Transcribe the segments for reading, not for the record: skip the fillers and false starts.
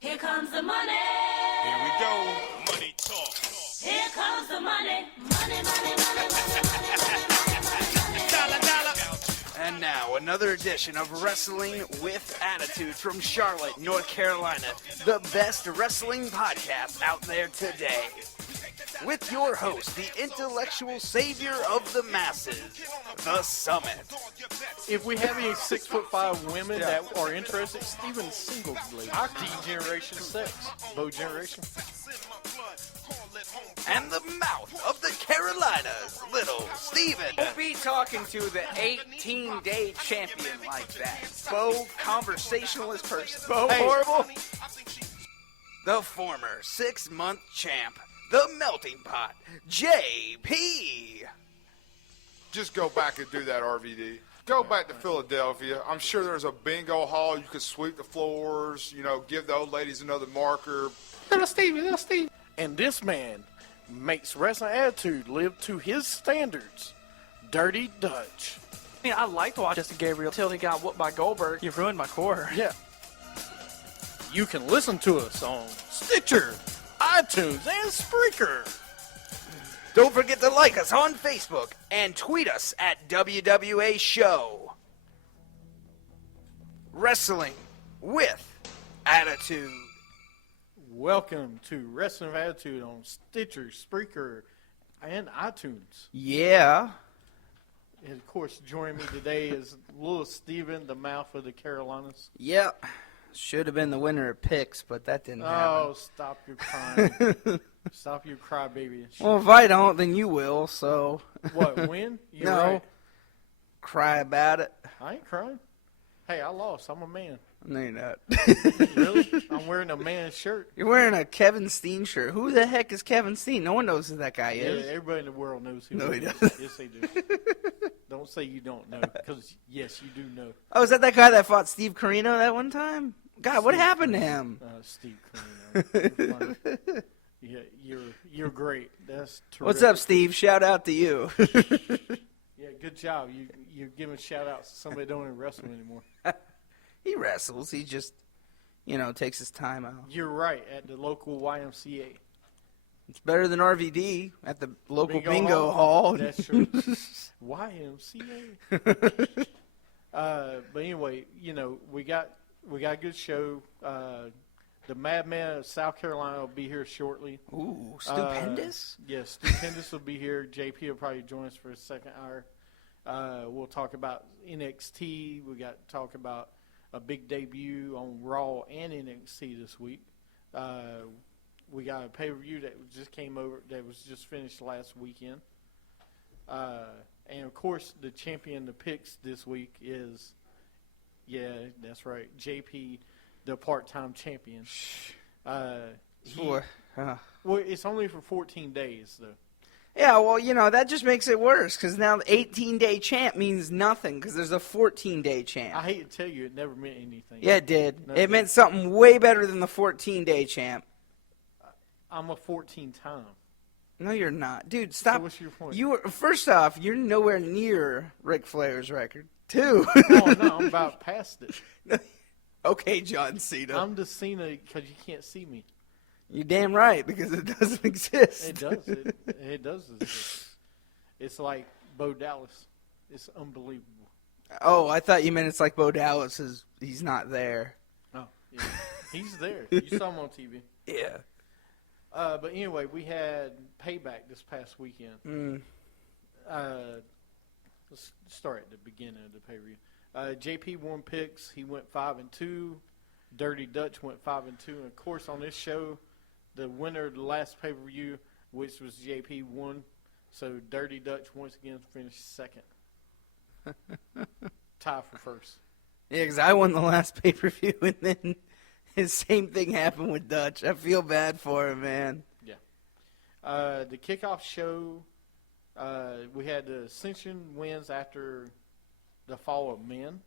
Here comes the money. Here we go. Money talk. Here comes the money. Money, money, money, money, money. Dollar, dollar. And now, another edition of Wrestling with Attitude from Charlotte, North Carolina, the best wrestling podcast out there today. With your host, the intellectual savior of the masses, the Summitt. If we have any 6'5" women that are interested, Stephen's single, our D-generation sex, Bo generation. And the mouth of the Carolinas, Lil Stephen. Don't be talking to the 18-day champion like that. Bo, conversationalist person. Bo horrible. The former 6-month champ, the melting pot, JP. Just go back and do that, RVD. Go back to Philadelphia. I'm sure there's a bingo hall. You could sweep the floors, give the old ladies another marker. Little Steve. And this man makes Wrestling Attitude live to his standards. Dirty Dutch. I mean, I liked watching Justin Gabriel until he got whooped by Goldberg. You ruined my core. Yeah. You can listen to us on Stitcher, iTunes, and Spreaker. Don't forget to like us on Facebook and tweet us at WWA Show. Wrestling with Attitude. Welcome to Wrestling of Attitude on Stitcher, Spreaker, and iTunes. Yeah. And, of course, joining me today is Lil Stephen, the mouth of the Carolinas. Yep. Should have been the winner of picks, but that didn't happen. Oh, stop your crying. Stop your crybaby. Well, if I don't, then you will, so. What, win? You're No. right. Cry about it. I ain't crying. Hey, I lost. I'm a man. No, you're not. Really? I'm wearing a man's shirt. You're wearing a Kevin Steen shirt. Who the heck is Kevin Steen? No one knows who that guy Yeah, is. everybody in the world knows who No, he he is. doesn't. Yes, they do. Don't say you don't know, because, yes, you do know. Oh, is that guy that fought Steve Corino that one time? God, what Steve happened to him? Steve Corino. You're funny. Yeah, you're great. That's terrific. What's up, Steve? Shout out to you. Yeah, good job. You're giving shout-outs to somebody that don't even wrestle anymore. He wrestles. He just, takes his time out. You're right, at the local YMCA. It's better than RVD at the local bingo hall. hall. That's true. YMCA. But anyway, we got a good show. The Madmen of South Carolina will be here shortly. Ooh, stupendous. Yes, Stupendous will be here. JP will probably join us for a second hour. We'll talk about NXT. We got to talk about a big debut on Raw and NXT this week. We got a pay-per-view that just came over, that was just finished last weekend. And, of course, the champion, the picks this week is, yeah, that's right, JP, the part-time champion. Well, it's only for 14 days, though. Yeah, well, that just makes it worse because now the 18-day champ means nothing because there's a 14-day champ. I hate to tell you, it never meant anything. Yeah, it did. No, it meant something way better than the 14-day champ. I'm a 14-time. No, you're not. Dude, stop. So what's your point? First off, you're nowhere near Ric Flair's record. Two. No, I'm about past it. Okay, John Cena. I'm the Cena because you can't see me. You're damn right because it doesn't exist. It does. It does exist. It's like Bo Dallas. It's unbelievable. Oh, I thought you meant it's like Bo Dallas is he's not there. Oh, yeah. He's there. You saw him on TV. Yeah. But anyway, we had Payback this past weekend. Let's start at the beginning of the pay-per-view. JP won picks. He went 5-2. Dirty Dutch went 5-2. And of course, on this show, the winner of the last pay-per-view, which was JP, won. So Dirty Dutch once again finished second. Tie for first. Yeah, because I won the last pay-per-view, and then the same thing happened with Dutch. I feel bad for him, man. Yeah. The kickoff show, we had the Ascension wins after the fall of men,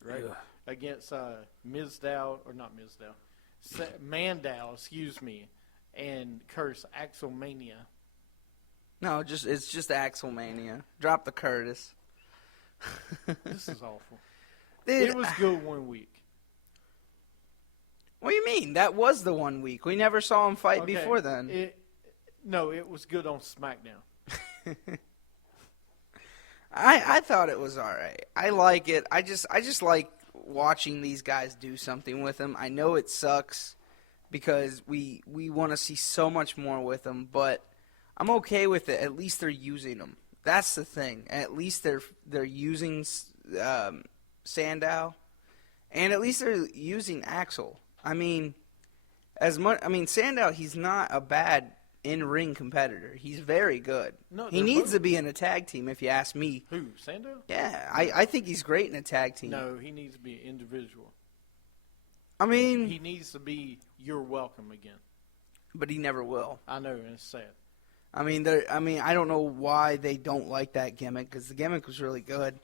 right? Ugh. Against Mandal, and Curse Axelmania. No, it's just Axelmania. Drop the Curtis. This is awful. Dude, It was good one week. What do you mean? That was the 1 week. We never saw him fight Okay, before then. It was good on SmackDown. I thought it was all right. I like it. I just like watching these guys do something with him. I know it sucks because we want to see so much more with them, but I'm okay with it. At least they're using them. That's the thing. At least they're using Sandow, and at least they're using Axel. I mean, Sandow, he's not a bad in-ring competitor. He's very good. No, he they're needs both. to be in a tag team, if you ask me. Who, Sandow? Yeah, I think he's great in a tag team. No, he needs to be an individual. I mean, He needs to be you're welcome again. but he never will. I know, and it's sad. I mean, I don't know why they don't like that gimmick, because the gimmick was really good.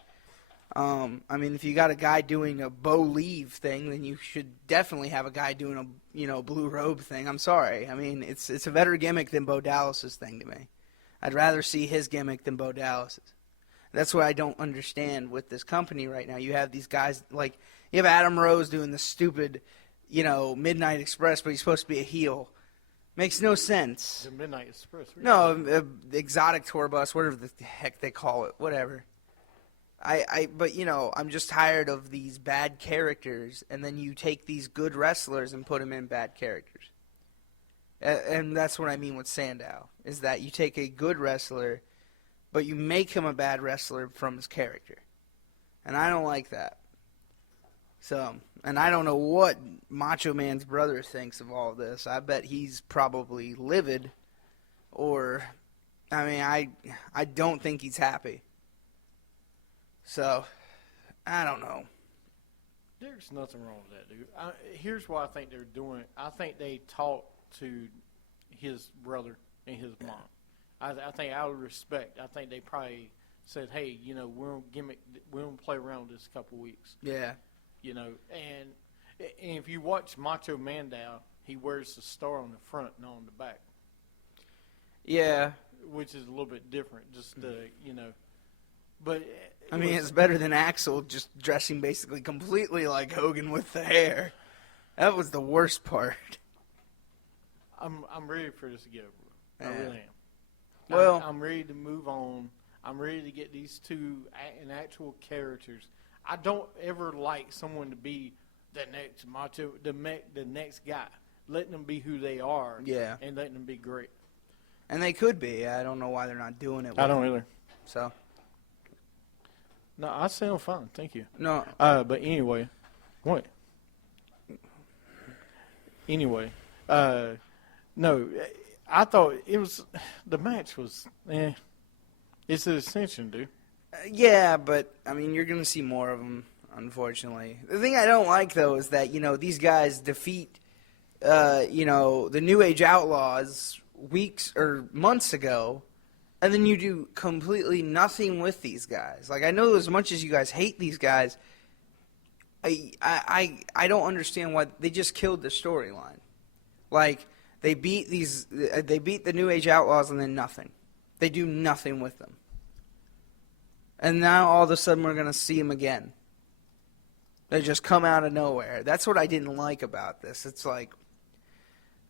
If you got a guy doing a Bo Leave thing, then you should definitely have a guy doing a blue robe thing. I'm sorry. I mean, it's a better gimmick than Bo Dallas's thing to me. I'd rather see his gimmick than Bo Dallas's. That's what I don't understand with this company right now. You have these guys, like, you have Adam Rose doing the stupid, Midnight Express, but he's supposed to be a heel. Makes no sense. The Midnight Express. No, exotic tour bus, whatever the heck they call it, whatever. But I'm just tired of these bad characters, and then you take these good wrestlers and put them in bad characters. And that's what I mean with Sandow, is that you take a good wrestler, but you make him a bad wrestler from his character. And I don't like that. So, and I don't know what Macho Man's brother thinks of all of this. I bet he's probably livid, or, I don't think he's happy. So, I don't know. There's nothing wrong with that, dude. Here's what I think they're doing. I think they talked to his brother and his mom. I think out of respect, I think they probably said, hey, we don't play around with this a couple weeks. Yeah. And if you watch Macho Mandow, he wears the star on the front and on the back. Yeah. Which is a little bit different, But it's better than Axel just dressing basically completely like Hogan with the hair. That was the worst part. I'm ready for this to get over. I Yeah. really am. Well, I'm ready to move on. I'm ready to get these two actual characters. I don't ever like someone to be the next Macho, the next guy. Letting them be who they are. Yeah. And letting them be great. and they could be. I don't know why they're not doing it. I don't either. So, No, I sound fine. Thank you. no. But anyway, what? Anyway, no, I thought it was the match was. It's an ascension, dude. Yeah, but, you're going to see more of them, unfortunately. The thing I don't like, though, is that, these guys defeat, the New Age Outlaws weeks or months ago, and then you do completely nothing with these guys. Like, I know as much as you guys hate these guys, I don't understand why they just killed the storyline. Like, they beat the New Age Outlaws and then nothing. They do nothing with them. And now all of a sudden we're going to see them again. They just come out of nowhere. That's what I didn't like about this. It's like,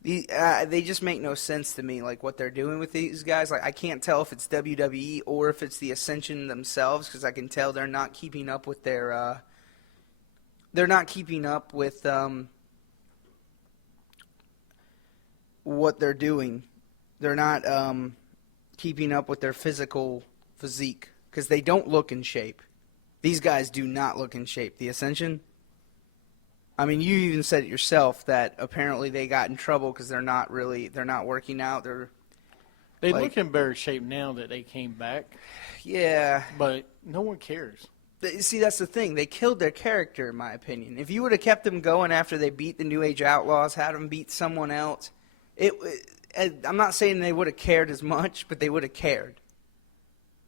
they just make no sense to me, like what they're doing with these guys. Like, I can't tell if it's WWE or if it's the Ascension themselves, because I can tell they're not keeping up with their, what they're doing. They're not keeping up with their physique, because they don't look in shape. These guys do not look in shape. The Ascension, you even said it yourself that apparently they got in trouble because they're not working out. They look in better shape now that they came back. Yeah. But no one cares. See, that's the thing. They killed their character, in my opinion. If you would have kept them going after they beat the New Age Outlaws, had them beat someone else, I'm not saying they would have cared as much, but they would have cared.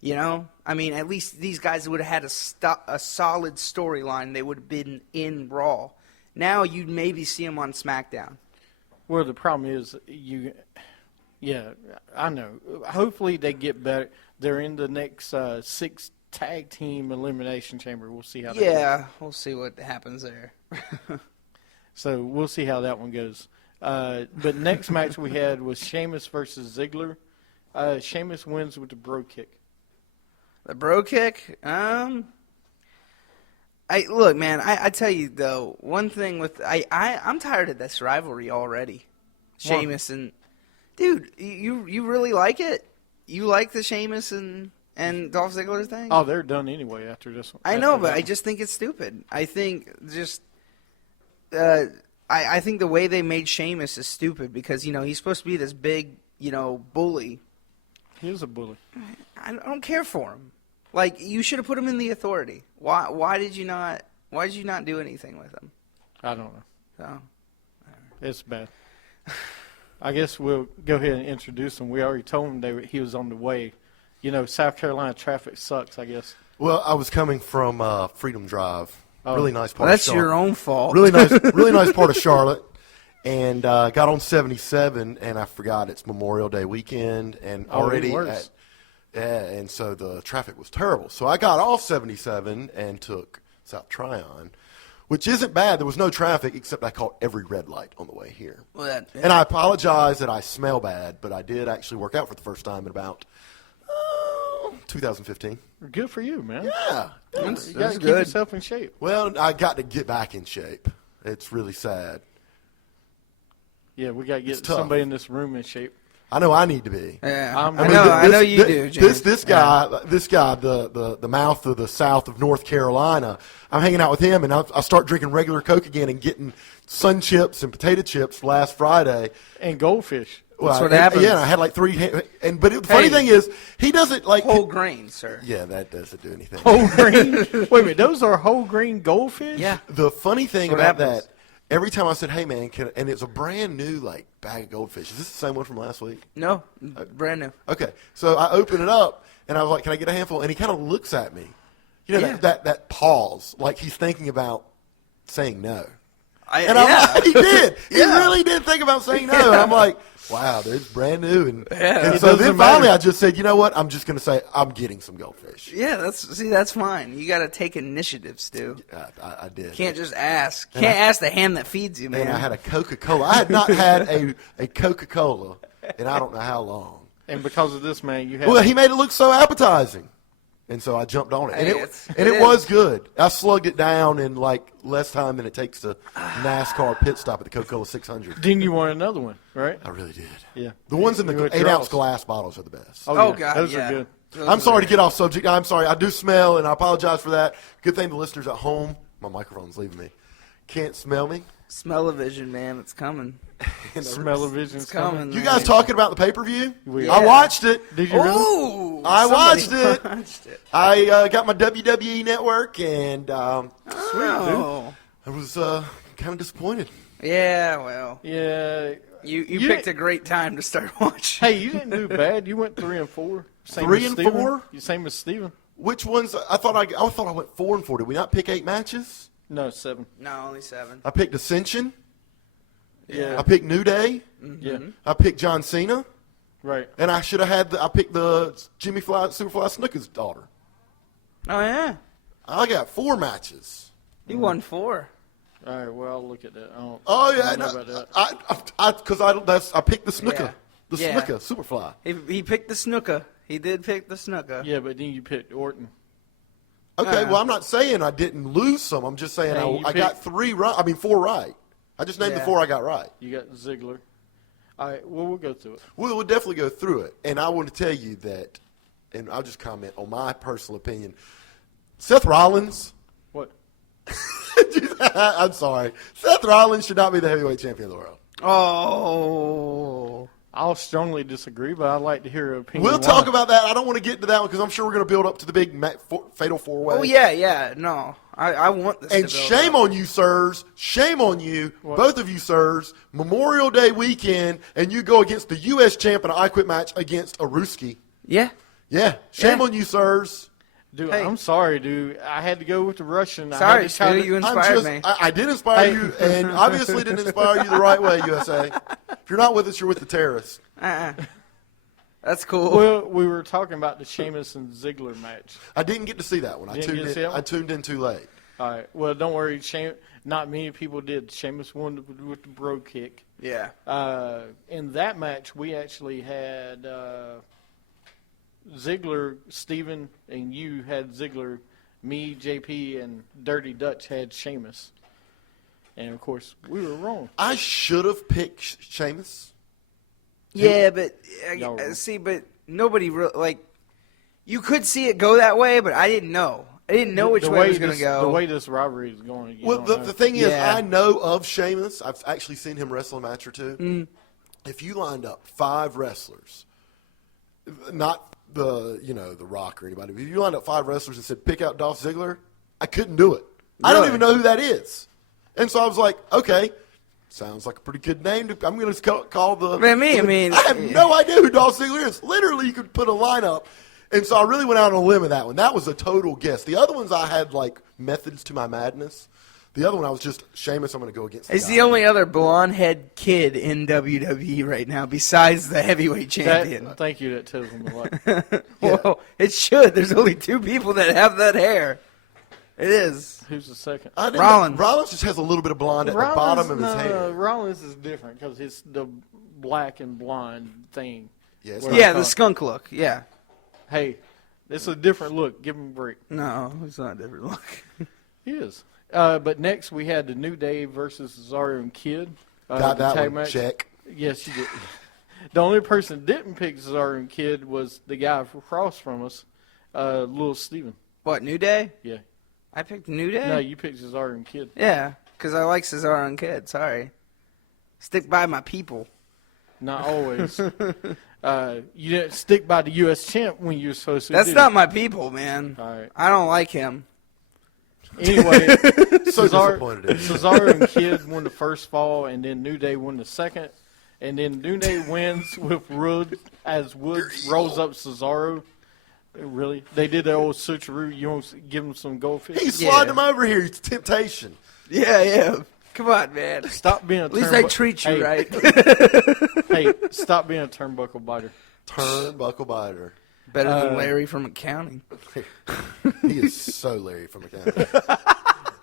At least these guys would have had a solid storyline. They would have been in Raw. Now you'd maybe see them on SmackDown. Well, the problem is I know. Hopefully they get better. They're in the next 6 tag team elimination chamber. We'll see how that goes. Yeah, we'll see what happens there. So we'll see how that one goes. But next match we had was Sheamus versus Ziggler. Sheamus wins with the bro kick. The bro kick? Look, man, I tell you, though, one thing with... I'm tired of this rivalry already. Sheamus and... Dude, you really like it? You like the Sheamus and Dolph Ziggler thing? Oh, they're done anyway after this one. I know, but I just think it's stupid. I think just... I think the way they made Sheamus is stupid because, he's supposed to be this big, bully. He is a bully. I don't care for him. Like, you should have put him in the Authority. Why did you not do anything with him? I don't know. So, It's bad. I guess we'll go ahead and introduce him. We already told him he was on the way. South Carolina traffic sucks, I guess. Well, I was coming from Freedom Drive. Oh. Really nice part well, of that's Charlotte. your own fault. Really nice part of Charlotte. And got on 77, and I forgot it's Memorial Day weekend, and already worse. and so the traffic was terrible. So I got off 77 and took South Tryon, which isn't bad. There was no traffic, except I caught every red light on the way here. Well, And I apologize that I smell bad, but I did actually work out for the first time in about 2015. Good for you, man. Yeah. You got That's to keep good. yourself in shape. Well, I got to get back in shape. It's really sad. Yeah, we got to get It's tough. somebody in this room in shape. I know I need to be. Yeah, I'm- I know you do, James. This guy, the mouth of the south of North Carolina. I'm hanging out with him, and I start drinking regular Coke again and getting sun chips and potato chips last Friday. And goldfish. That's what happens. Yeah, I had like 3. But the funny thing is, he doesn't like Whole grain, sir. Yeah, that doesn't do anything. Whole grain? Wait a minute, those are whole grain goldfish? Yeah. The funny thing That's what about happens. that, every time I said, "Hey man," and it's a brand new bag of goldfish. Is this the same one from last week? No, brand new. Okay, so I open it up and I was like, "Can I get a handful?" And he kind of looks at me, Yeah. that pause, like he's thinking about saying no. And yeah. I'm like, he did. He Yeah. really did think about saying no. And I'm like, wow, it's brand new. And It so then doesn't finally matter. I just said, you know what? I'm just going to say I'm getting some goldfish. Yeah, that's fine. You got to take initiative, Stu. I did. Can't just ask. Can't ask the hand that feeds you, man. And I had a Coca-Cola. I had not had a Coca-Cola in I don't know how long. And because of this, man, you have... Well, he made it look so appetizing. And so I jumped on it. Hey, And it was good. I slugged it down in less time than it takes to NASCAR pit stop at the Coca-Cola 600. Then you want another one, right? I really did. Yeah. The ones in You the went 8-ounce draws. glass bottles are the best. Oh, yeah. God, Those yeah. are good. Those I'm are sorry to great. get off subject. I'm sorry. I do smell, and I apologize for that. Good thing the listeners at home, my microphone's leaving me, can't smell me. Smell-o-vision, man. It's coming. Smell-o-vision's It's coming. You man. guys talking about the pay-per-view? We I are. watched it. Did you really? Ooh, I watched somebody it. watched it. I got my WWE network, and Oh. I was kind of disappointed. Yeah, well, Yeah. you You picked didn't- a great time to start watching. Hey, you didn't do bad. You went 3-4. Same 3 as and Steven. 4? Same as Steven. Which ones? I thought I went 4 and 4. Did we not pick 8 matches? No, 7. No, only 7. I picked Ascension. Yeah. I picked New Day. Yeah. I picked John Cena. Right. And I should have had I picked the Jimmy Superfly Snuka's daughter. Oh, yeah. I got 4 matches. He won 4. All right, well, I'll look at that. Oh I yeah, don't know about that. I picked the Snuka, Yeah. the Yeah. Snuka Superfly. He picked the Snuka. He did pick the Snuka. Yeah, but then you picked Orton. Okay, well I'm not saying I didn't lose some. I'm just saying Hey, you I got picked- 3 right. I mean 4 right. I just named the Yeah. 4 I got right. You got Ziggler. All right, well, we'll go through it. We'll definitely go through it. And I want to tell you that, and I'll just comment on my personal opinion. Seth Rollins, What? I'm sorry. Seth Rollins should not be the heavyweight champion of the world. Oh. I'll strongly disagree, but I'd like to hear your opinion. We'll why. talk about that. I don't want to get into that one because I'm sure we're going to build up to the big fatal 4-way. Oh, yeah. No. I want this And to build shame up. on you, sirs. Shame on you, What? both of you, sirs. Memorial Day weekend, and you go against the U.S. champ in an I Quit match against a Ruski. Yeah. Yeah, shame Yeah. on you, sirs. Dude, Hey. I'm sorry, dude. I had to go with the Russian. I Sorry, had to try Stu, to- you I'm inspired just, me. I did inspire Hey. you, and obviously didn't inspire you the right way, USA. If you're not with us, you're with the terrorists. That's cool. Well, we were talking about the Sheamus and Ziggler match. I didn't get to see that one. Didn't get to see that one? I tuned in too late. All right. Well, don't worry. Not many people did. Sheamus won with the bro kick. Yeah. In that match, we actually had Ziggler, Stephen, and you had Ziggler. Me, JP, and Dirty Dutch had Sheamus. And, of course, we were wrong. I should have picked Sheamus. Yeah, but Y'all were- see, but nobody you could see it go that way, but I didn't know. I didn't know which way it was going to go. The way this rivalry is going. Well, the thing is, Yeah. I know of Sheamus. I've actually seen him wrestle a match or two. If you lined up 5 wrestlers, not the Rock or anybody, but if you lined up 5 wrestlers and said pick out Dolph Ziggler, I couldn't do it. I don't Really? even know who that is. And so I was like, okay, sounds like a pretty good name. I'm going to call the. I mean, I have no idea who Dolph Ziggler is. Literally, you could put a lineup. And so I really went out on a limb with that one. That was a total guess. The other ones I had like methods to my madness. The other one I was just Sheamus. I'm going to go against. He's guy. the only other blonde head kid in WWE right now, besides the heavyweight champion. Thank you. That tells them a lot. Well, it should. There's only 2 people that have that hair. It is. Who's the second? Rollins. Rollins just has a little bit of blonde at the bottom of his hair. Rollins is different because it's the black and blonde thing. Yeah, it's Where not- Yeah, I the thought, skunk look. Yeah. Hey, it's a different look. Give him a break. No, it's not a different look. He is. But next we had the New Day versus Cesaro and Kid. Got the that tag one. match. Check. Yes, you did. The only person that didn't pick Cesaro and Kid was the guy across from us, Lil Stephen. What, New Day? Yeah. I picked New Day? No, you picked Cesaro and Kid. Yeah, because I like Cesaro and Kid. Sorry. Stick by my people. Not always. You didn't stick by the U.S. champ when you were supposed to. That's did not you? my people, man. All right. I don't like him. Anyway, So disappointed in you. Cesaro and Kid won the first fall, and then New Day won the second. And then New Day wins with Wood as Woods rolls up Cesaro. Really? They did their old switcheroo. You want to give him some goldfish? He's sliding him over here. It's temptation. Yeah. Come on, man. Stop being a At least they turnbu- treat you Hey, right. Hey, stop being a turnbuckle biter. Turnbuckle biter. Better than Larry from accounting. He is so Larry from accounting.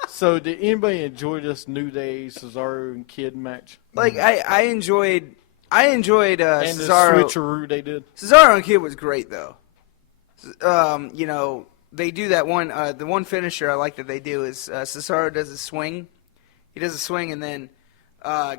So, did anybody enjoy this New Day Cesaro and Kid match? Like I enjoyed And the Cesaro. switcheroo they did? Cesaro and Kid was great though. They do that one. The one finisher I like that they do is Cesaro does a swing. He does a swing and then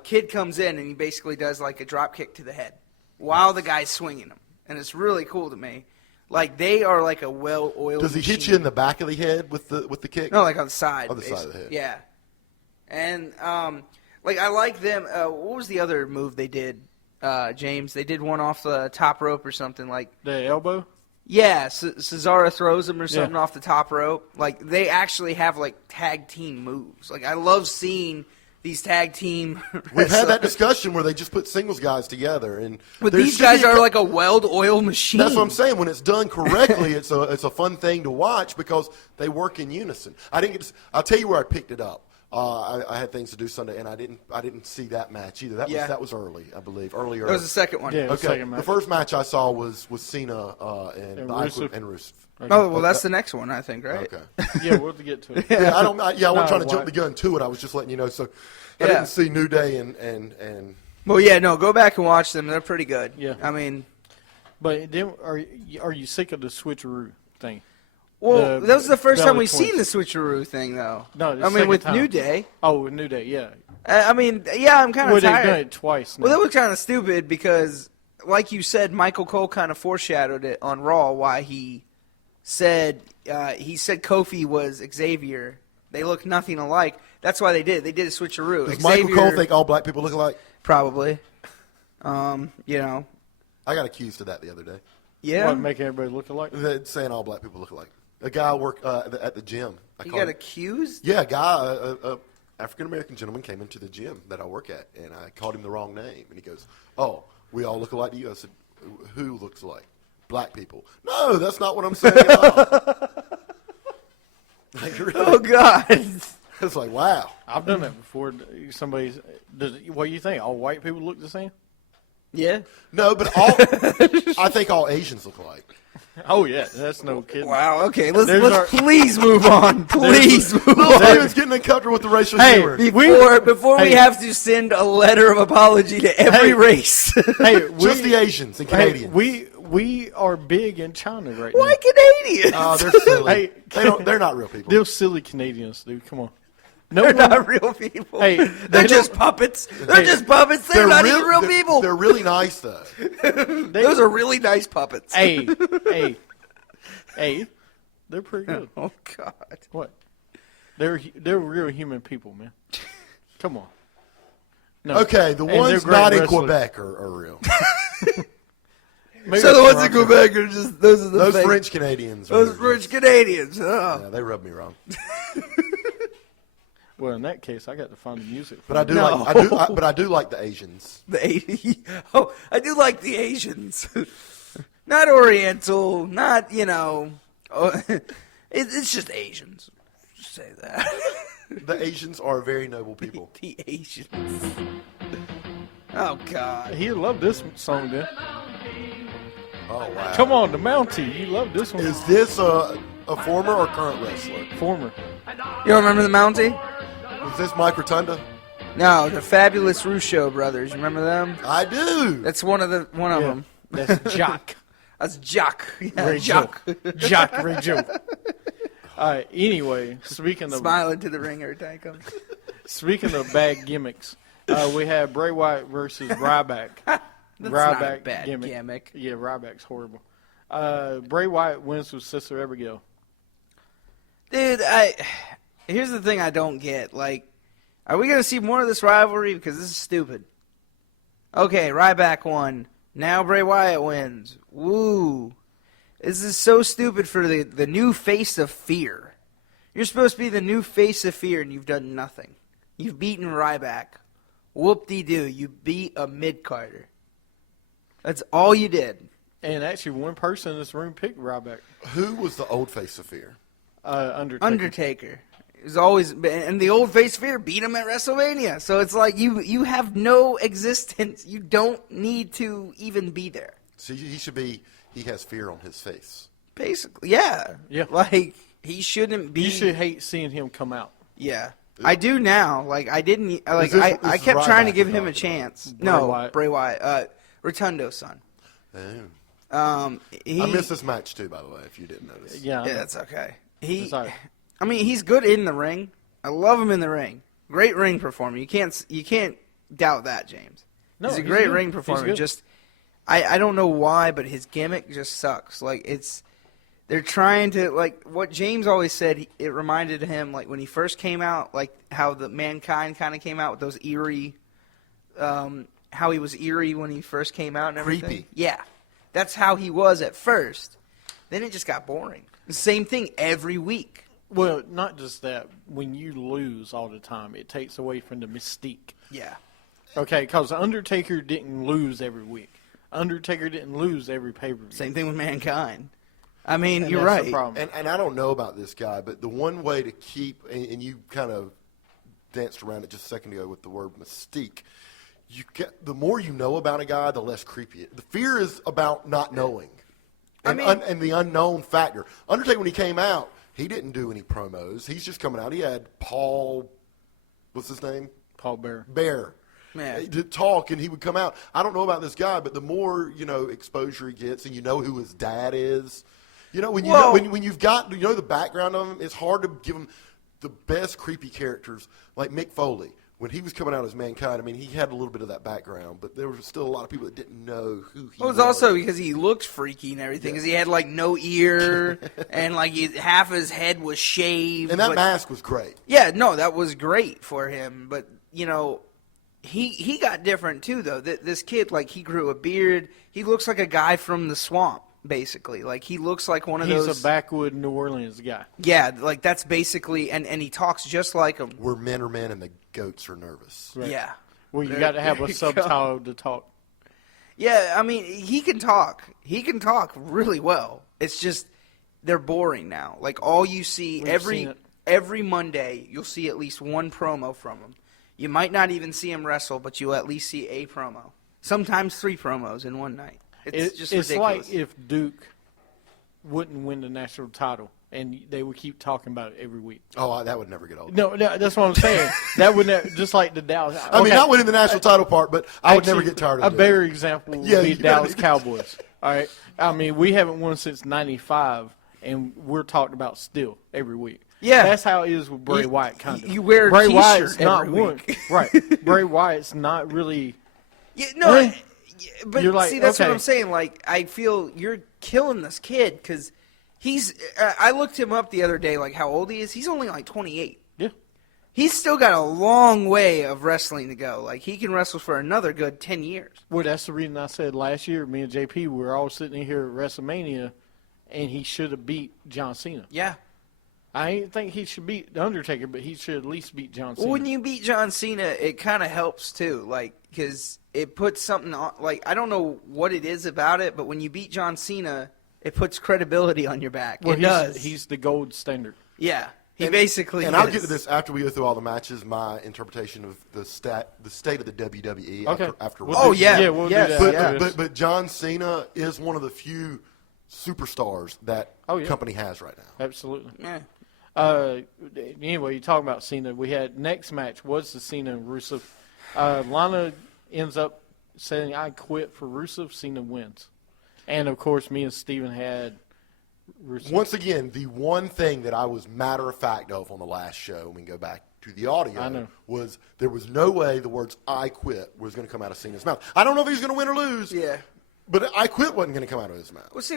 Kid comes in and he basically does like a drop kick to the head while the guy's swinging him, and it's really cool to me. Like they are like a well-oiled. Does he hit machine. you in the back of the head with the kick? No, like on the side. On the side of the basically. head. Yeah. And I like them. What was the other move they did, James? They did one off the top rope or something like. The elbow? Yeah, Cesaro throws him or something Yeah. off the top rope. Like they actually have like tag team moves. Like I love seeing these tag team. We've had that discussion where they just put singles guys together, and But there these should guys be a are co- like a well-oiled machine. That's what I'm saying. When it's done correctly, it's a fun thing to watch because they work in unison. I'll tell you where I picked it up. I had things to do Sunday, and I didn't see that match either. That was early, I believe, earlier. That was the second one. Yeah. Okay. Second match. The first match I saw was Cena and Rusev. Rusev. Oh well, that's the next one, I think, right? Okay. Yeah, we'll have to get to it. Yeah, I wasn't No, trying to jump why? the gun to it. I was just letting you know. So I Yeah. didn't see New Day and Well, yeah, no, go back and watch them. They're pretty good. Yeah. I mean, But then, are you sick of the switcheroo thing? well, The that was the first time Bella we've seen the Twins. switcheroo thing, though. No, the I mean, second with time. New Day. Oh, with New Day, yeah. I mean, yeah, I'm kind Well, of they've tired. done it twice now. Well, that was kind of stupid because, like you said, Michael Cole kind of foreshadowed it on Raw. Why he said Kofi was Xavier. They look nothing alike. That's why they did. They did a switcheroo. does Michael Cole think all black people look alike? Probably. I got accused of that the other day. Yeah. What, make everybody look alike? They're saying all black people look alike. A guy worked at the gym. I You called got him- accused? Yeah, a guy, a African American gentleman came into the gym that I work at, and I called him the wrong name. And he goes, "Oh, we all look alike to you." I said, "Who looks alike? Black people." No, that's not what I'm saying at all. Like, really? Oh God. It's like, wow. I've done that before. Somebody's. What do you think? All white people look the same? Yeah. No, but I think all Asians look alike. Oh yeah, that's no kidding. Wow. Okay, There's let's please move on. Please move Lil on. Stephen's getting uncomfortable with the racial Hey, humor. Before we Hey. have to send a letter of apology to every Hey. race. Hey, Just the Asians and hey, Canadians. we are big in China right Why now. Canadians? Oh, they're silly. Hey. They're not real people. They're silly Canadians, dude. Come on. No They're one, not real people. Hey, they're they just don't- puppets. They're just puppets. They're not even real people. They're really nice, though. Those are really nice puppets. hey, they're pretty good. Oh God. What? They're real human people, man. Come on. No. Okay, the And they're ones great not in wrestlers. Quebec are real. Maybe So the it's ones in Toronto. Quebec are just those are the Those fake- French Canadians. Those are French just- Canadians. Oh. Yeah, they rub me wrong. Well, in that case, I got to find the music. But I do No. but I do like the Asians. Oh, I do like the Asians. Not Oriental. Not it's just Asians. Just say that. The Asians are very noble people. The Asians. Oh God. He loved this song, then. Oh wow! Come on, the Mountie. You love this one. Is this a former or current wrestler? Former. You don't remember the Mountie? Is this Mike Rotunda? No, the Fabulous Russo brothers. You remember them? I do. That's one of Yeah, them. that's Jock. That's Jock. Yeah, Ray Jock. Jock Ray Joe. All right. Anyway, speaking of Smiling to the ring every time he comes. speaking of bad gimmicks, we have Bray Wyatt versus Ryback. That's Ryback not a bad gimmick. Yeah, Ryback's horrible. Bray Wyatt wins with Sister Abigail. Dude, here's the thing I don't get. Like, are we gonna see more of this rivalry? Because this is stupid. Okay, Ryback won. Now Bray Wyatt wins. Woo. This is so stupid for the new face of fear. You're supposed to be the new face of fear, and you've done nothing. You've beaten Ryback. Whoop-de-doo. You beat a mid-carder. That's all you did. And actually, one person in this room picked Ryback. Who was the old face of fear? Undertaker. Undertaker is always, and the old face fear beat him at WrestleMania. So it's like you have no existence. You don't need to even be there. So he should be. He has fear on his face. Basically, yeah. Yeah. Like he shouldn't be. You should hate seeing him come out. Yeah. I do now. Like I didn't. Like this I is kept trying to Ryback give you're him a talking about. chance. Bray No, Wyatt. Bray Wyatt. Rotundo's son. Oh. I I missed this match too, by the way. If you didn't notice. Yeah. Yeah, that's okay. It's all right. I mean, he's good in the ring. I love him in the ring. Great ring performer. You can't doubt that, James. No, he's a he's great good. ring He's performer. good. Just I don't know why, but his gimmick just sucks. Like they're trying to, like what James always said. It reminded him like when he first came out, like how the Mankind kind of came out with those eerie, how he was eerie when he first came out and everything. Creepy. Yeah, that's how he was at first. Then it just got boring. The same thing every week. Well, not just that. When you lose all the time, it takes away from the mystique. Yeah. Okay, because Undertaker didn't lose every week. Undertaker didn't lose every pay-per-view. Same thing with Mankind. I mean, And you're that's the right. problem. And I don't know about this guy, but the one way to keep and you kind of danced around it just a second ago with the word mystique. The more you know about a guy, the less creepy it. The fear is about not knowing, and, and the unknown factor. Undertaker, when he came out, he didn't do any promos. He's just coming out. He had Paul, what's his name? Paul Bearer. Bear. Yeah. To talk, and he would come out. I don't know about this guy, but the more exposure he gets, and you know who his dad is. When you Well- when you've got the background of him, it's hard to give him the best creepy characters like Mick Foley. When he was coming out as Mankind, I mean, he had a little bit of that background, but there was still a lot of people that didn't know who he Well, it was was. also because he looked freaky and everything. Because he had like no ear and like half his head was shaved. and that but- mask was great. Yeah, no, that was great for him. But he got different too, though. This kid, like, he grew a beard. He looks like a guy from the swamp, basically. Like, he looks like one of He's those. a backwood New Orleans guy. Yeah, like that's basically, and he talks just like him. Where men are men and the goats are nervous. Right. Yeah. Well, you got to have There a you go. subtitle to talk. Yeah, I mean, he can talk. He can talk really well. It's just they're boring now. Like all you see We've seen it. every Monday, you'll see at least one promo from him. You might not even see him wrestle, but you'll at least see a promo. Sometimes 3 promos in one night. It's just It's ridiculous. like if Duke wouldn't win the national title, and they would keep talking about it every week. Oh, that would never get old. No, that's what I'm saying. That would never, just like the Dallas. I mean, okay. not winning the national title part, but I would never Actually, get tired of a it. better example would Yeah, be you Dallas gotta- Cowboys. All right, I mean, we haven't won since '95, and we're talked about still every week. Yeah. That's how it is with Bray Wyatt. Kind of. you wear a Bray t-shirt Wyatt's not every one, week. right? Bray Wyatt's not really. Yeah, no, Eh. but You're like, see, that's what okay. I'm saying. Like, I feel you're killing this kid because he's. I looked him up the other day, like how old he is. He's only like 28. Yeah. He's still got a long way of wrestling to go. Like, he can wrestle for another good 10 years. Well, that's the reason I said last year, me and JP, we were all sitting in here at WrestleMania, and he should have beat John Cena. Yeah. I ain't think he should beat The Undertaker, but he should at least beat John Cena. Well, when you beat John Cena, it kind of helps too. Like, because it puts something on. Like, I don't know what it is about it, but when you beat John Cena, it puts credibility on your back. Well, it does. He's the gold standard. Yeah. He basically And is. I'll get to this after we go through all the matches. My interpretation of the state of the WWE Okay. after We'll Oh, do- yeah. we'll Yes. do that. But, after but, this. but John Cena is one of the few superstars that Oh, yeah. company has right now. Absolutely. Yeah. Anyway, you talking about Cena. We had next match was the Cena and Rusev. Lana ends up saying, I quit for Rusev. Cena wins. And, of course, me and Steven had Rusev. Once again, the one thing that I was matter of fact of on the last show, when we go back to the audio, I know. was there was no way the words "I quit" was going to come out of Cena's mouth. I don't know if he was going to win or lose. Yeah. But "I quit" wasn't going to come out of his mouth. Well, see,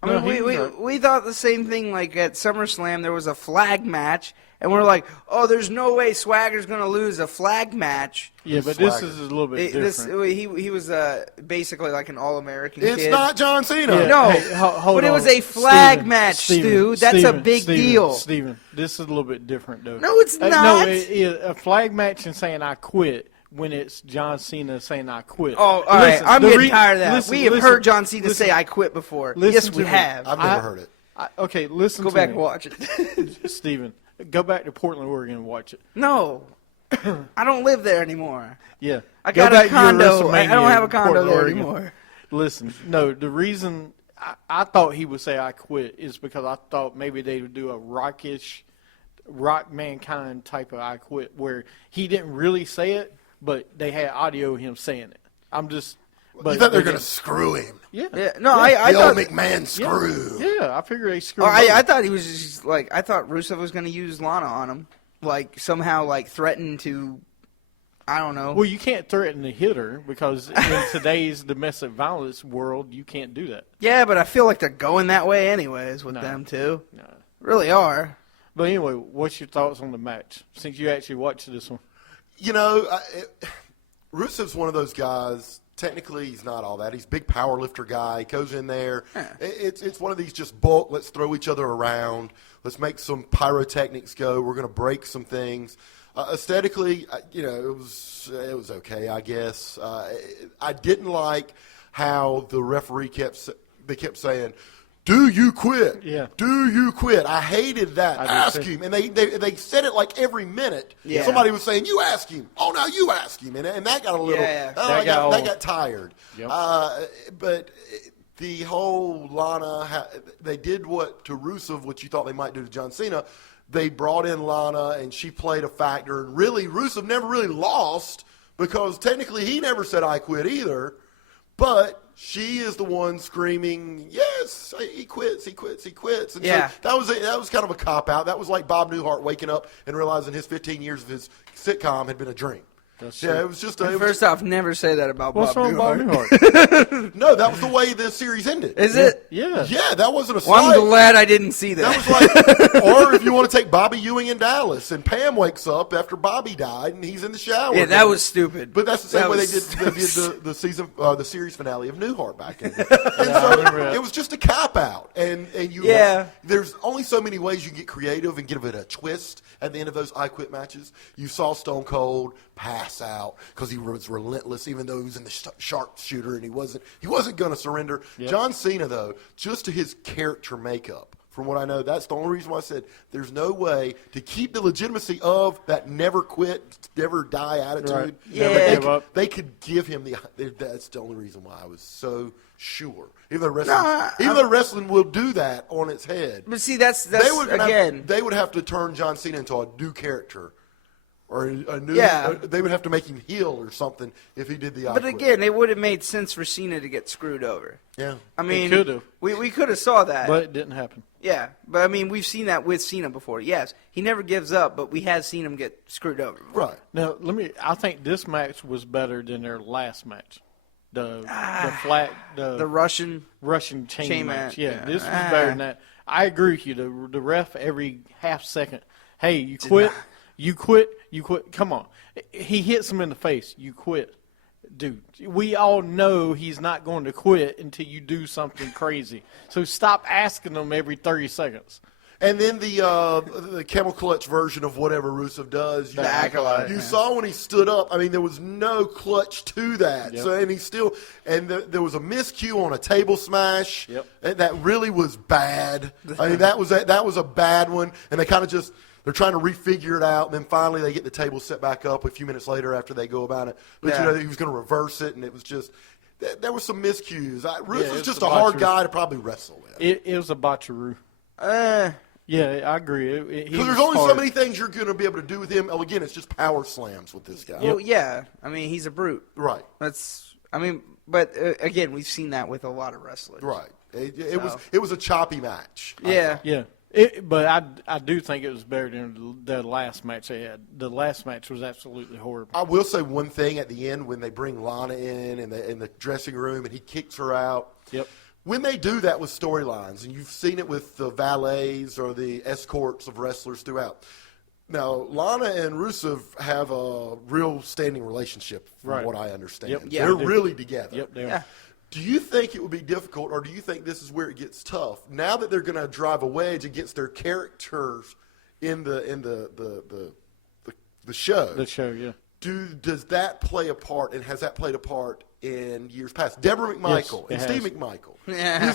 I No, mean, he was we thought the same thing. Like at SummerSlam, there was a flag match, and we're like, "Oh, there's no way Swagger's going to lose a flag match." Yeah, but this Swagger. is a little bit different. He was basically like an All-American It's kid. not John Cena. Yeah. No, Hey, hold but it on. was a flag Steven, match, Steven, Stu. That's a Steven, big Steven, deal. Steven, this is a little bit different, though. No, it's No, not. a flag match and saying I quit when it's John Cena saying I quit. Oh, all right. Listen, I'm the getting tired of that. listen, we have listen, heard John Cena listen, say "I quit" before. listen Yes, to we me. have. I've never heard it. Okay, listen Go to back me. and watch it. Steven, go back to Portland, Oregon and watch it. No, I don't live there anymore. Yeah. I Go got back a to your condo. I WrestleMania don't have a in condo Portland, there Oregon. anymore. Listen, no, the reason I thought he would say I quit is because I thought maybe they would do a rockish, rock mankind type of I quit where he didn't really say it, but they had audio of him saying it. I'm just. But You thought they were they going to screw him. Yeah. Yeah, no, I The thought. old McMahon screw. Yeah, I figure they screwed. Oh, him I up. thought he was just like I thought Rusev was going to use Lana on him, like somehow like threaten to. I don't know. Well, you can't threaten the hitter because in today's domestic violence world, you can't do that. Yeah, but I feel like they're going that way anyways with No. them too. No. Really are. But anyway, what's your thoughts on the match since you actually watched this one? You know, Rusev's one of those guys. Technically, he's not all that. He's a big power lifter guy. He goes in there. It's one of these just bulk. Let's throw each other around. Let's make some pyrotechnics go. We're going to break some things. Aesthetically, you know, it was okay, I guess. I didn't like how the referee kept saying, "Do you quit? Yeah. Do you quit?" I hated that. I did Ask too. him, and they said it like every minute. Yeah. Somebody was saying, "You ask him." Oh, no, you ask him, and that got a little. Yeah. That got tired. Yep. But the whole Lana, they did what to Rusev, what you thought they might do to John Cena. They brought in Lana, and she played a factor. And really, Rusev never really lost because technically he never said "I quit" either. But she is the one screaming, "Yes, he quits, he quits, he quits." And Yeah. so that was kind of a cop out. That was like Bob Newhart waking up and realizing his 15 years of his sitcom had been a dream. That's Yeah, true. it was just First off, never say that about What's Bob wrong with Bob Newhart. Newhart? no, that was the way the series ended. Is it? Yeah. Yeah, that wasn't a Well, I'm slight. glad I didn't see that. That was like, or if you want to take Bobby Ewing in Dallas, and Pam wakes up after Bobby died, and he's in the shower. yeah, that was stupid. But that's the same That way was- they did the season, the series finale of Newhart back in. And I remember so that. it was just a cop out, and you. Yeah. There's only so many ways you can get creative and give it a twist at the end of those I Quit matches. You saw Stone Cold pass out because he was relentless, even though he was in the sharpshooter and he wasn't going to surrender. Yep. John Cena, though, just to his character makeup from what I know. That's the only reason why I said there's no way to keep the legitimacy of that never quit, never die attitude. Right. Yeah. Never give up. They could give him that's the only reason why I was so sure. Even though wrestling will do that on its head. But see, that's They would again. they would have to turn John Cena into a new character. Or a new, Yeah. they would have to make him heel or something if he did the. But again, it would have made sense for Cena to get screwed over. yeah. I mean, could've. we could have saw that. But it didn't happen. Yeah, but I mean, we've seen that with Cena before. Yes, he never gives up, but we have seen him get screwed over. Right. Now, I think this match was better than their last match. The Russian chain match. Yeah, this was better than that. I agree with you. The ref every half second, hey, you quit. You quit. Come on. He hits him in the face. You quit. Dude, we all know he's not going to quit until you do something crazy. So stop asking him every 30 seconds. And then the camel clutch version of whatever Rusev does. The acolyte. You saw when he stood up. I mean, there was no clutch to that. Yep. So and he still there was a miscue on a table smash. Yep. And that really was bad. I mean, that was a bad one. And they kind of just. They're trying to refigure it out, and then finally they get the table set back up a few minutes later after they go about it. But, he was going to reverse it, and it was just – there were some miscues. Ruth was just a hard guy to probably wrestle with. It was a botcheroo. Yeah, I agree. Because there's only so many things you're going to be able to do with him. Again, it's just power slams with this guy. Well, yeah. I mean, he's a brute. Right. But again, we've seen that with a lot of wrestlers. Right. It was a choppy match. Yeah. Yeah. But I do think it was better than the last match they had. The last match was absolutely horrible. I will say one thing at the end when they bring Lana in the dressing room and he kicks her out. Yep. When they do that with storylines, and you've seen it with the valets or the escorts of wrestlers throughout. Now, Lana and Rusev have a real standing relationship, from what I understand. Yep. Yeah, They're they do. really together. Yep, they are. Yeah. Do you think it would be difficult, or do you think this is where it gets tough? Now that they're going to drive a wedge against their characters in the show. The show, yeah. Does that play a part, and has that played a part in years past? Deborah McMichael Yes, and it Steve has. McMichael. Yeah. You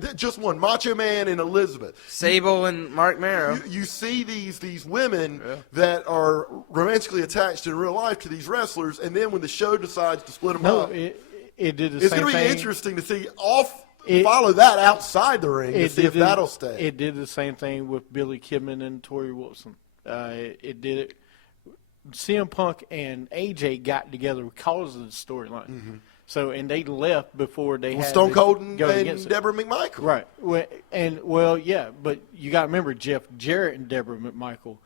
see, just one, Macho Man and Elizabeth. Sable and Mark Marrow. You see these women that are romantically attached in real life to these wrestlers, and then when the show decides to split them No, up, it did the it's same going to thing. be interesting to see follow that outside the ring to see if that'll stay. It did the same thing with Billy Kidman and Tori Wilson. It did it. CM Punk and AJ got together because of the storyline. Mm-hmm. So, and they left before they had Stone to Cold and go against it. Deborah McMichael. Right. Yeah, but you got to remember Jeff Jarrett and Deborah McMichael.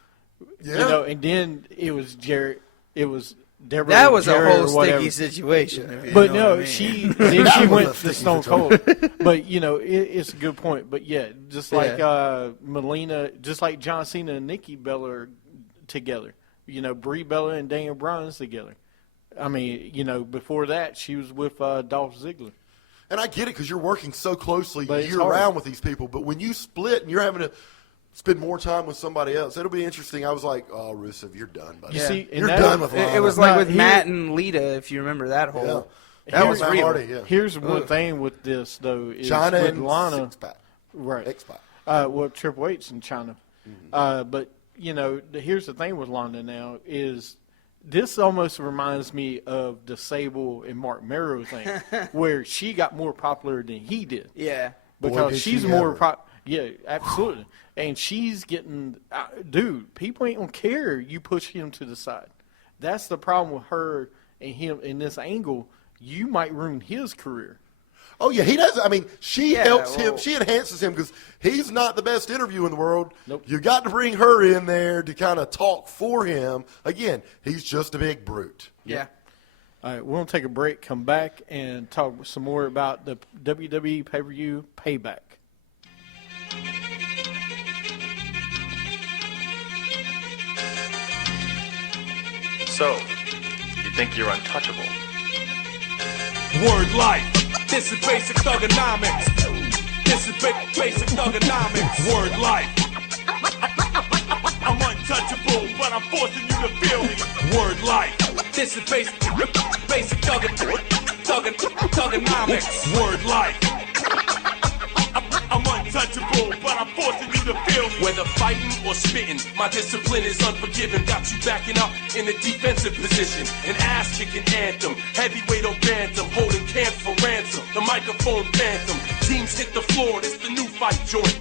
Yeah. You know, and then it was Jarrett. It was Deborah. That was Jarrett a or whole whatever. sticky situation. if you But know no, what I mean. she That was went a to sticky Stone Cold. But you know, it's a good point. But yeah, just like Melina, just like John Cena and Nikki Bella are together. You know, Brie Bella and Daniel Bryan's together. I mean, you know, before that she was with Dolph Ziggler. And I get it because you're working so closely But it's year hard. round with these people. But when you split and you're having to spend more time with somebody else, it'll be interesting. I was like, oh, Rusev, you're done, buddy. You see, and you're that- done with Lana. It was like No, with here- Matt and Lita, if you remember that whole. Yeah. That was Matt real. Hardy, yeah. Here's one thing with this though is China with and Lana, six-pack. right? X-Pac. Well, Triple H in China, but you know, here's the thing with Lana now is this almost reminds me of the Sable and Mark Marrow thing, where she got more popular than he did. Yeah. Because did she's she more ever. yeah, absolutely. And she's getting dude, people ain't gonna care you push him to the side. That's the problem with her and him in this angle. You might ruin his career. Oh, yeah, he does. I mean, she helps him. well- She enhances him because he's not the best interview in the world. Nope. You got to bring her in there to kind of talk for him. Again, he's just a big brute. Yeah. All right, we're going to take a break, come back, and talk some more about the WWE pay-per-view Payback. So, you think you're untouchable? Word life. This is basic thugonomics. This is basic thugonomics. Word life. I'm untouchable, but I'm forcing you to feel me. Word life. This is basic thugonomics. Word life. I'm untouchable, but I'm forcing whether fighting or spitting. My discipline is unforgiving. Got you backing up in the defensive position. An ass-kicking anthem. Heavyweight or bantam. Holding camp for ransom. The microphone phantom. Teams hit the floor. It's the new fight joint.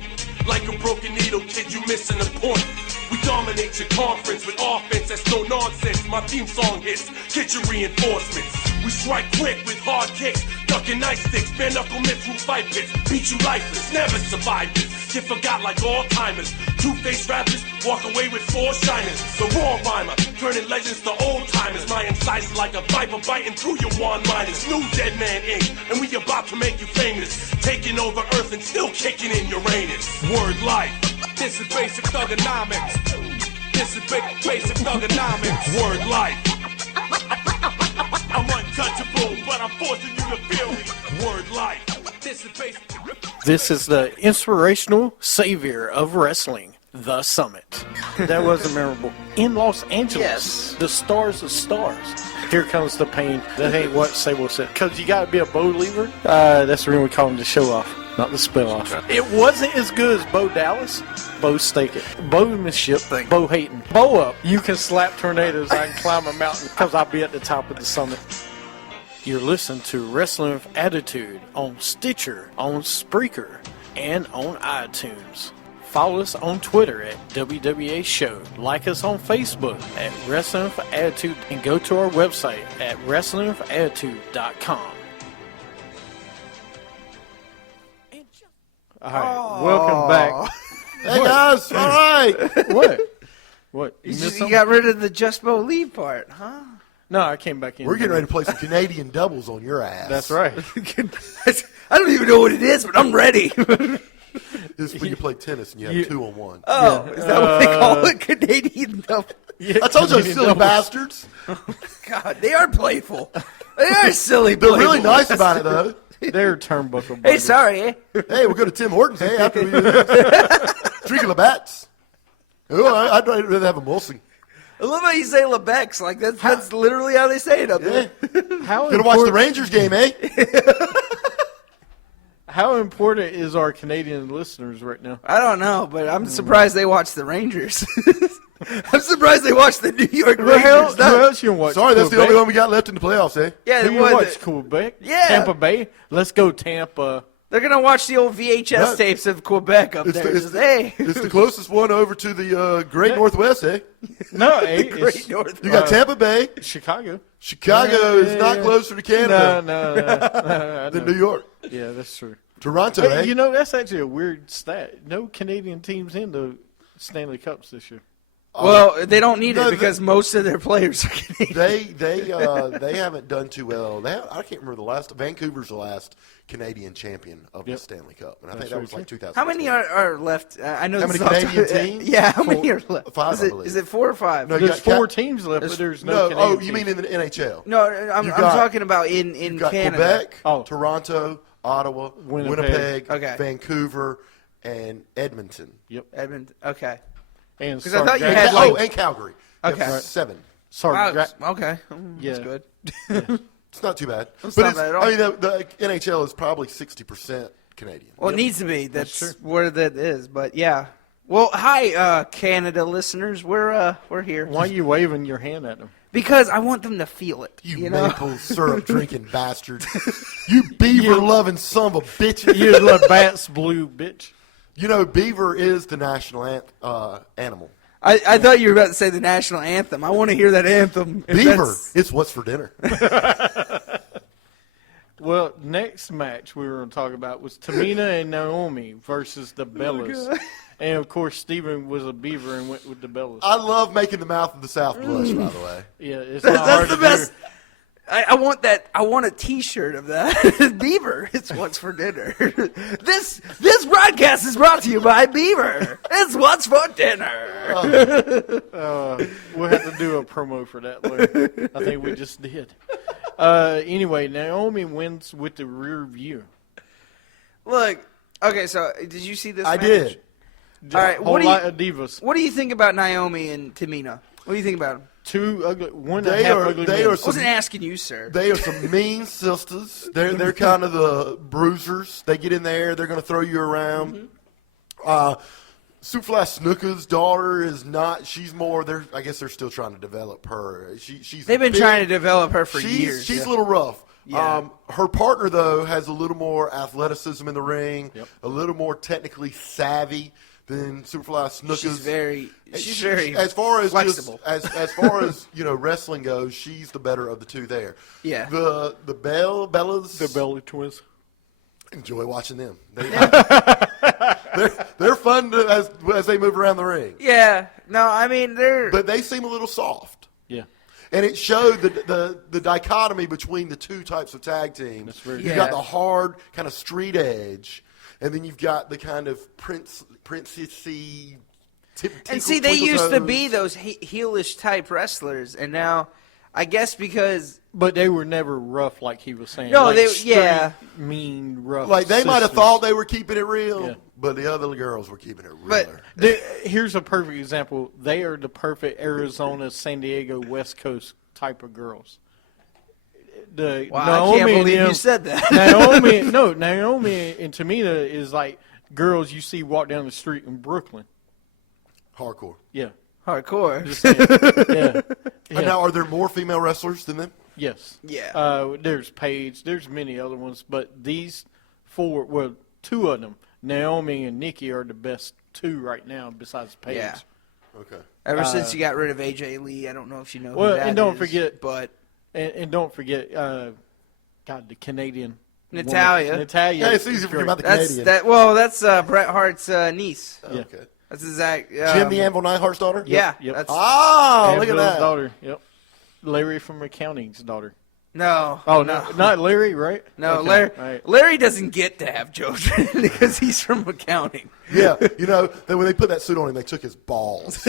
Like a broken needle, kid, you missing a point. We dominate your conference with offense that's no nonsense. My theme song hits, get your reinforcements. We strike quick with hard kicks, ducking ice sticks, bare knuckle mitts through fight pits. Beat you lifeless, never survive this. Get forgot like all timers. Two-faced rappers walk away with 4 shiners. The raw rhymer, turning legends to old timers. My incisors like a viper biting through your one-liners. New Dead Man Inc., and we about to make you famous. Taking over Earth and still kicking in Uranus. Word life. This is basic thugonomics. This is basic thugonomics. Word life. I'm untouchable, but I'm forcing you to feel me. Word life. This is basic. This is the inspirational savior of wrestling, the Summitt. That wasn't memorable. In Los Angeles, Yes. the stars of stars. Here comes the pain. That ain't what Sable said. Because you got to be a bow lever. That's the reason we call him the show off, not the spell off. It wasn't as good as Bo Dallas. Bo stake it. Bowmanship. Bo hating. Bow up. You can slap tornadoes. I can climb a mountain because I'll be at the top of the summit. You're listening to Wrestling with Attitude on Stitcher, on Spreaker, and on iTunes. Follow us on Twitter at WWA Show. Like us on Facebook at Wrestling with Attitude. And go to our website at WrestlingWithAttitude.com. All right, welcome back. Hey guys, all right. What? What? You You, missed just, you something? got rid of the Just Believe part, huh? No, I came back in. We're getting ready to play some Canadian doubles on your ass. That's right. I don't even know what it is, but I'm ready. This is when you play tennis and you have You- 2-on-1. Oh, is that what they call it? Canadian double. Yeah, I told you, Canadian silly doubles. bastards. God, they are playful. They are silly. They're playful. really nice about it, though. They're turnbuckle Hey, buddies. sorry, eh? Hey, we'll go to Tim Hortons, hey, after we drink a Labatt's. Oh, I'd rather have a Molson. I love how you say Lebeck's. Like, that's literally how they say it up Yeah. there. How Gonna watch the important, Rangers game, eh? how important is our Canadian listeners right now? I don't know, but I'm surprised they watch the Rangers. I'm surprised they watch the New York Who else, Rangers. who else you watch? Sorry, that's the Quebec? only one we got left in the playoffs, eh? Yeah, Who they you would. watch? Quebec? Yeah. Tampa Bay? Let's go Tampa. They're going to watch the old VHS No. tapes of Quebec up there. Just, hey. It's the closest one over to the Great Northwest, eh? No, Great it's North. You got Tampa Bay. Chicago. Chicago is not closer to Canada No. than New York. Yeah, that's true. Toronto, Hey, eh? you know, that's actually a weird stat. No Canadian teams in the Stanley Cups this year. Well, they don't need No, it because most of their players are Canadian. They haven't done too well. I can't remember the last. Vancouver's the last Canadian champion of the Stanley Cup, and I think that was like 2000. How many are left? I know How this many is off Canadian the- teams? Yeah, how many are left? 5, is I it, believe. is it 4 or 5? No, you There's got 4 teams left, but there's no no. Canadian Oh, you teams. mean in the NHL? No, I'm You got- talking about in You got Canada. Quebec, Oh. Toronto, Ottawa, Winnipeg. Winnipeg, Okay. Vancouver, and Edmonton. Edmund. Okay. And 'Cause I thought you And had, Cal- like- and Calgary. You have Okay. 7. Wow, Sorry, okay. Yeah. That's good. It's not too bad. It's but not it's, bad at all. I mean, the NHL is probably 60% Canadian. Well, it needs to be. That's true. where that is. But yeah. Well, hi, Canada listeners. We're here why are you waving your hand at them? because I want them to feel it. You know. maple syrup drinking bastard. You beaver loving son of a bitch. You little Bats Blue bitch. You know, beaver is the national animal. I thought you were about to say the national anthem. I want to hear that anthem. If Beaver, that's- it's what's for dinner. Well, next match we were going to talk about was Tamina and Naomi versus the Bellas. And, of course, Stephen was a beaver and went with the Bellas. I love making the mouth of the South blush, by the way. Yeah, it's not hard That's to the best. do. I want that. I want a T-shirt of that. Beaver, it's what's for dinner. This broadcast is brought to you by Beaver. It's what's for dinner. We'll have to do a promo for that later. I think we just did. Anyway, Naomi wins with the rear view. Look, okay. So, did you see this? I match? did. All right. Whole lot of divas. What do you think about Naomi and Tamina? What do you think about them? Two ugly, one and a They half are- ugly they men. are I wasn't asking you, sir. They are some mean sisters. They're kind of the bruisers. They get in there. They're going to throw you around. Superfly Snuka's daughter is not. She's more. I guess they're still trying to develop her. She's. They've been trying to develop her for she's, years. She's a little rough. Yeah. Her partner though has a little more athleticism in the ring, Yep. a little more technically savvy than Superfly Snuka's. She's very as far as flexible. as far as wrestling goes, she's the better of the two there. Yeah. The Bellas. The Belly Twins. Enjoy watching them. They're fun as they move around the ring. Yeah. No, I mean they're. But they seem a little soft. Yeah. And it showed the dichotomy between the two types of tag teams. That's very You've got the hard kind of street edge, and then you've got the kind of princessy. And see, they used to be those heelish type wrestlers, and now, I guess because. But they were never rough, like he was saying. No, like they straight, mean, rough. Like they might have sisters. thought they were keeping it real, Yeah. but the other girls were keeping it But- realer. Here's a perfect example. They are the perfect Arizona, San Diego, West Coast type of girls. Wow, I Naomi can't and believe them- you said that. Naomi and Tamina is like girls you see walk down the street in Brooklyn. Hardcore. Yeah. Hardcore. Just saying. Yeah. And now, are there more female wrestlers than them? Yes. Yeah. There's Paige. There's many other ones, but these four, well, two of them, Naomi and Nikki, are the best two right now besides Paige. Yeah. Okay. Ever since you got rid of AJ Lee, I don't know if you know Well, who that and don't is, forget- but And don't forget, God, the Canadian Natalia. woman. Natalia. Yeah, it's easy to forget about the that's Canadian. that's Bret Hart's niece. Yeah. Okay. That's exact. Jim the Anvil Neidhart's daughter? Yeah. Yep. That's, Oh, Ann look at Bill's that. daughter. Yep. Larry from accounting's daughter. no. Oh, no, not Larry, right? No, Okay, Larry. all right. Larry doesn't get to have children because he's from accounting. Yeah, when they put that suit on him, they took his balls.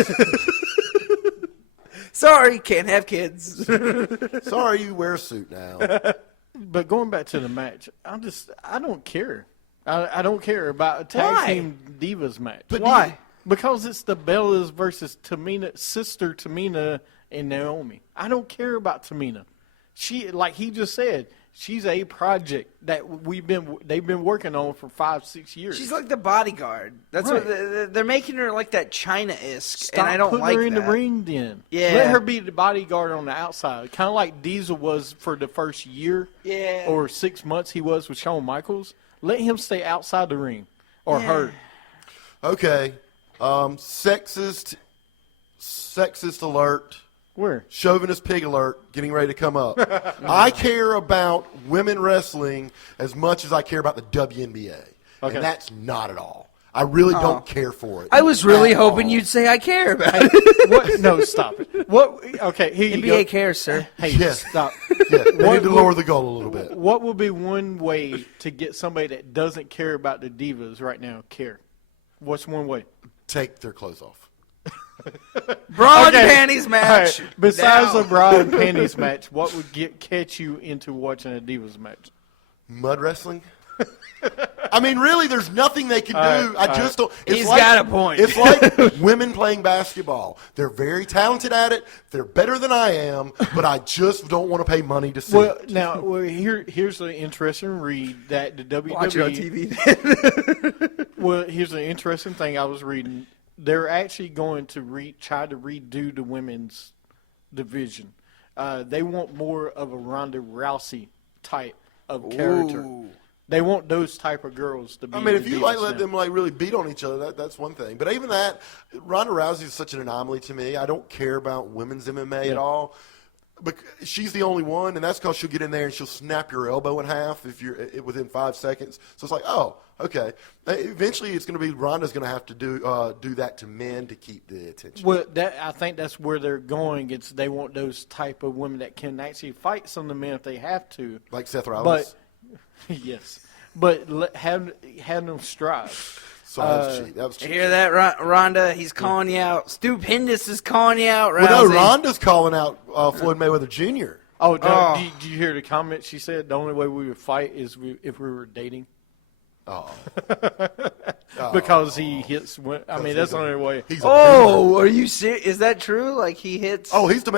Sorry, can't have kids. Sorry, you wear a suit now. But going back to the match, I don't care. I don't care about a tag Why? team divas match. But Why? Because it's the Bellas versus sister Tamina and Naomi. I don't care about Tamina. She, like he just said, she's a project that they've been working on for 5-6 years. She's like the bodyguard. That's Right. what they're making her like that China-esque, Stop and I don't putting like her in that. the ring then. Yeah. Let her be the bodyguard on the outside. Kind of like Diesel was for the first year Yeah. or 6 months he was with Shawn Michaels. Let him stay outside the ring or her. Okay. Sexist alert. Where? Chauvinist pig alert getting ready to come up. I care about women wrestling as much as I care about the WNBA. Okay. And that's not at all. I really don't care for it. I was really at hoping all. you'd say I care about it. What? No, stop it. What? Okay, here you NBA go. cares, sir. Hey, Yeah. stop. Yeah, they What need to would- lower the goal a little bit. What would be one way to get somebody that doesn't care about the divas right now care? What's one way? Take their clothes off. Bra and Okay. panties All match. right, besides Now. a bra and panties match, what would catch you into watching a divas match? Mud wrestling? I mean, really, there's nothing they can do. I just don't. It's He's like, got a point. It's like women playing basketball. They're very talented at it. They're better than I am, but I just don't want to pay money to see Well, it. now here's an interesting read that the WWE. Watch it on TV. Well, here's an interesting thing I was reading. They're actually going to try to redo the women's division. They want more of a Ronda Rousey type of character. Ooh. They want those type of girls to be. I mean, if the you divas let now. them really beat on each other, that's one thing. But even that, Ronda Rousey is such an anomaly to me. I don't care about women's MMA at all. But she's the only one, and that's because she'll get in there and she'll snap your elbow in half if you're within 5 seconds. So it's like, oh, okay. Eventually, it's going to be Ronda's going to have to do that to men to keep the attention. Well, I think that's where they're going. They want those type of women that can actually fight some of the men if they have to. Like Seth Rollins. But yes, but have them strive. So that was cheap. That was You cheap. hear that, Rhonda? He's calling you out. Stupendous is calling you out, Rousey. Well, no, Ronda's calling out Floyd Mayweather Jr. Oh, Oh. Did you hear the comment she said? The only way we would fight is if we were dating. Oh. Because he hits. I mean, that's the only way. He's a Oh, are you serious? Is that true? Like he hits? Oh, he's a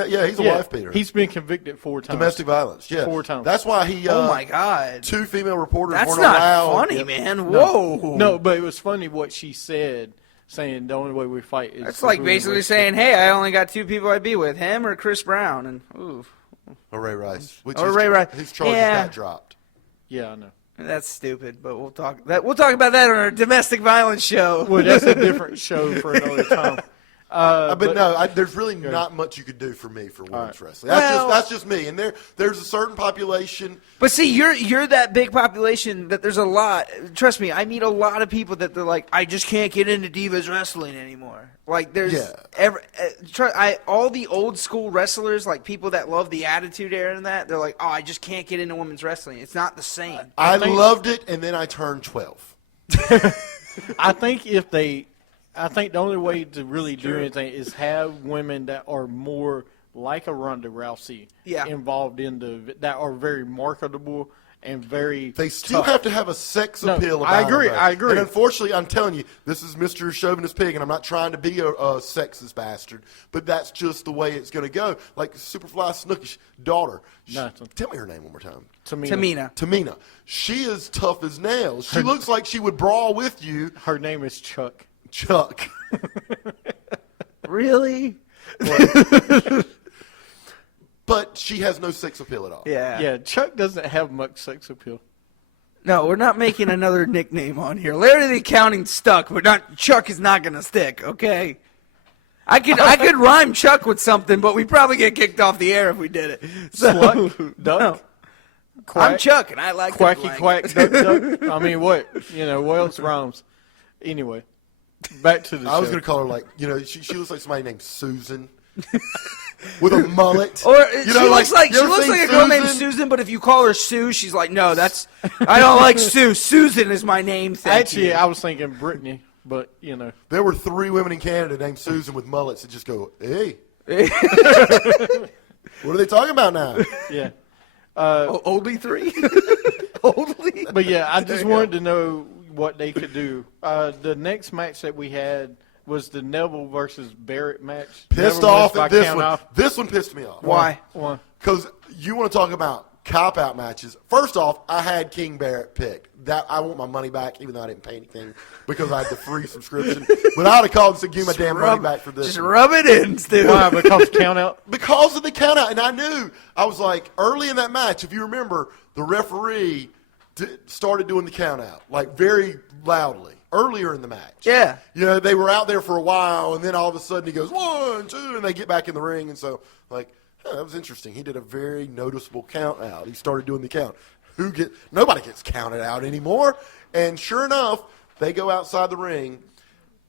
wife beater. He's been convicted 4 times. Domestic violence. Yeah, 4 times. That's why he. Oh my God. 2 female reporters That's weren't not allowed. funny, Yep. man. Whoa. No, but it was funny what she said. saying the only way we fight is. It's like basically saying, hey, I only got 2 people I'd be with, him or Chris Brown. And ooh. Or Ray Rice. Or Ray Rice. His charges Yeah. got dropped. Yeah, I know. That's stupid, but we'll talk about that on our domestic violence show. Well, that's a different show for another time. But no, there's really not much you could do for me for women's wrestling. That's just me. And there's a certain population. But see, you're that big population that there's a lot. Trust me, I meet a lot of people that they're like, I just can't get into divas wrestling anymore. Like there's all the old school wrestlers, like people that love the Attitude Era and that, they're like, oh, I just can't get into women's wrestling. It's not the same. I loved it, and then I turned 12. I think the only way to really do anything is have women that are more like a Ronda Rousey involved in that are very marketable and very They still have to have a sex appeal about I agree. them, though. I agree. And unfortunately, I'm telling you, this is Mr. Chauvinist Pig, and I'm not trying to be a sexist bastard, but that's just the way it's going to go. Like Superfly Snookie's daughter. Tell me her name one more time. Tamina. She is tough as nails. She looks like she would brawl with you. Her name is Chuck. Really? But she has no sex appeal at all. Yeah, Chuck doesn't have much sex appeal. No, we're not making another nickname on here. Larry the Accounting stuck, but Chuck is not going to stick, okay? I could rhyme Chuck with something, but we'd probably get kicked off the air if we did it. So, Sluck, duck, no. quack, I'm Chuck, and I like quacky, to quack, duck, duck. I mean, what? What else rhymes? Anyway, back to the show. I was going to call her she looks like somebody named Susan. With a mullet. Or she looks like a a girl named Susan, but if you call her Sue, she's like, no, I don't like Sue. Susan is my name. Actually, I was thinking Brittany, but There were 3 women in Canada named Susan with mullets that just go, hey. What are they talking about now? Yeah. Only 3? Only? But yeah, I just wanted to know what they could do. The next match that we had was the Neville versus Barrett match. Pissed Neville off missed at by this count one. off. This one pissed me off. Why? Because you want to talk about cop-out matches. First off, I had King Barrett picked. That I want my money back, even though I didn't pay anything because I had the free subscription. But I would have called and said, give me my damn money back for this. Just rub it in, Stu. Why? Because count out? Because of the count-out. And I knew, I was like, early in that match, if you remember, the referee started doing the count-out, like very loudly. Earlier in the match. Yeah. They were out there for a while, and then all of a sudden he goes, 1, 2, and they get back in the ring. And so, that was interesting. He did a very noticeable count out. He started doing the count. Nobody gets counted out anymore. And sure enough, they go outside the ring,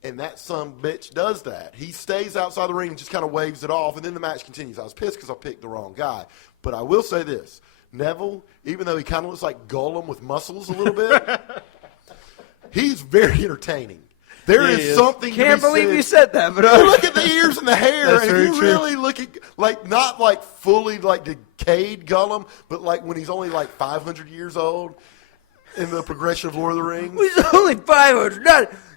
and that son bitch does that. He stays outside the ring and just kind of waves it off, and then the match continues. I was pissed because I picked the wrong guy. But I will say this. Neville, even though he kind of looks like Gollum with muscles a little bit, he's very entertaining. There is something. Can't believe you said that, but look at the ears and the hair, That's and very if you true. really look at not like fully like decayed Gollum, but like when he's only like 500 years old in the progression of Lord of the Rings. he's only 500,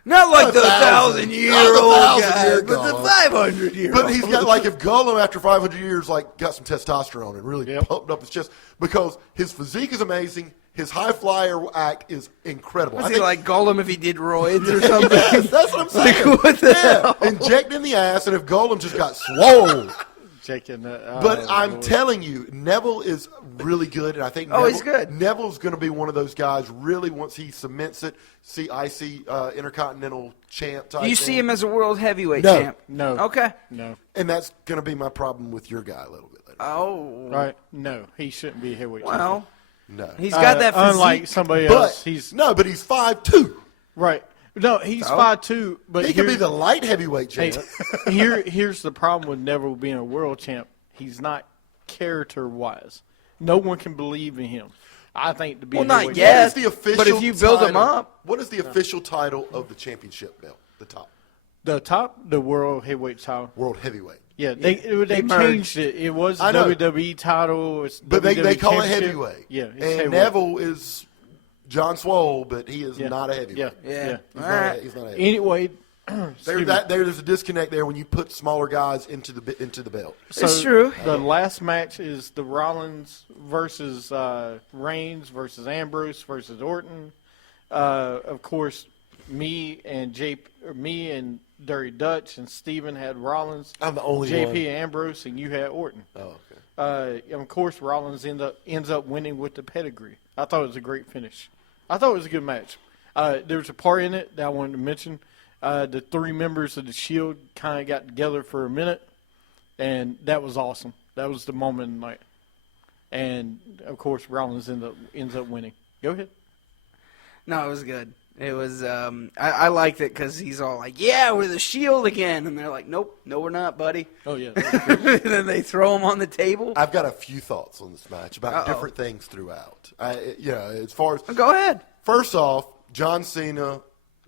not like the 1,000-year-old guy, but the 500-year-old. But he's got if Gollum after 500 years got some testosterone and really pumped up his chest because his physique is amazing. His high flyer act is incredible. Was he like Gollum if he did roids or something? Yes, that's what I'm saying. What the hell? Inject in the ass, and if Gollum just got swole. Checking that. But I'm telling you, Neville is really good, and I think he's good. Neville's going to be one of those guys. Really, once he cements it, IC Intercontinental champ type. Do you see him as a world heavyweight No. champ? No. Okay. No. And that's going to be my problem with your guy a little bit later. Oh. Right. No, he shouldn't be a heavyweight champion. Well, No, he's got that physique. Unlike somebody but else, he's 5'2". right. No, he's 5'2", but He could be the light heavyweight champ. here's the problem with Neville being a world champ. He's not character-wise. No one can believe in him. I think to be Well, a not heavyweight yet. What is the official But if you build him title- up. What is the official title of the championship belt? The top The top, the world heavyweight title. world heavyweight. Yeah, they merged. changed it. It was I know. WWE title. It's But they WWE call it championship. heavyweight. Yeah, it's and heavyweight. Neville is John Swole, but he is Yeah. not a heavyweight. Yeah. He's, All not right. he's not a heavyweight. Anyway, There's a disconnect there when you put smaller guys into the belt. It's true. The last match is the Rollins versus Reigns versus Ambrose versus Orton. Of course, me and Dirty Dutch and Steven had Rollins. I'm the only JP one. Ambrose, and you had Orton. Oh, okay. Of course, Rollins ends up winning with the pedigree. I thought it was a great finish. I thought it was a good match. There was a part in it that I wanted to mention. The 3 members of the Shield kind of got together for a minute, and that was awesome. That was the moment of the night. And, of course, Rollins ends up winning. Go ahead. No, it was good. It was. I liked it because he's all like, "Yeah, we're the Shield again," and they're like, "Nope, no, we're not, buddy." Oh, yeah. And then they throw him on the table. I've got a few thoughts on this match about different things throughout. As far as Go ahead. first off, John Cena,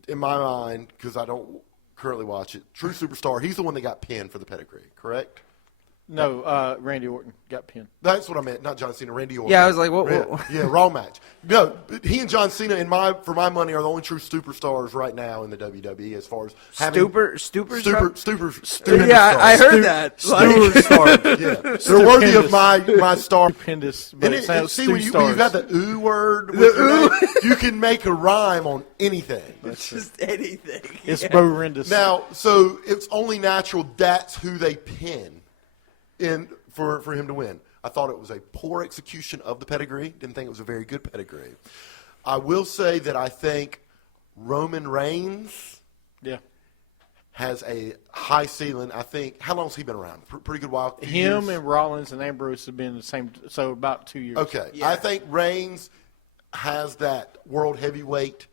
in my mind, because I don't currently watch it, true superstar. He's the one that got pinned for the pedigree, correct? No, Randy Orton got pinned. That's what I meant, not John Cena, Randy Orton. Yeah, I was like, what? Yeah, Raw match. No, but he and John Cena, for my money, are the only true superstars right now in the WWE as far as having Yeah, I heard that. Superstars. Yeah, they're worthy of my star. Stupendous, And but it sounds see, when you got the ooh word, with your name, you can make a rhyme on anything. Just anything. It's horrendous. Now, so it's only natural that's who they pin for him to win. I thought it was a poor execution of the pedigree. Didn't think it was a very good pedigree. I will say that I think Roman Reigns has a high ceiling. I think, how long has he been around? Pretty good while. Him and Rollins and Ambrose have been the same, so about 2 years. Okay. Yeah. I think Reigns has that world heavyweight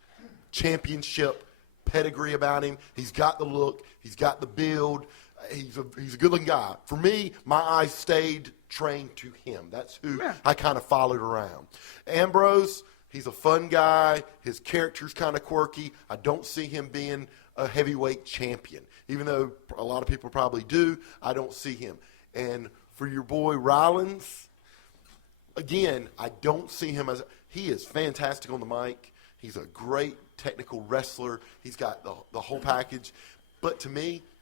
championship pedigree about him. He's got the look. He's got the build. He's a good-looking guy. For me, my eyes stayed trained to him. That's who I kind of followed around. Ambrose, he's a fun guy. His character's kind of quirky. I don't see him being a heavyweight champion. Even though a lot of people probably do, I don't see him. And for your boy Rollins, again, I don't see him as – he is fantastic on the mic. He's a great technical wrestler. He's got the whole package. But to me –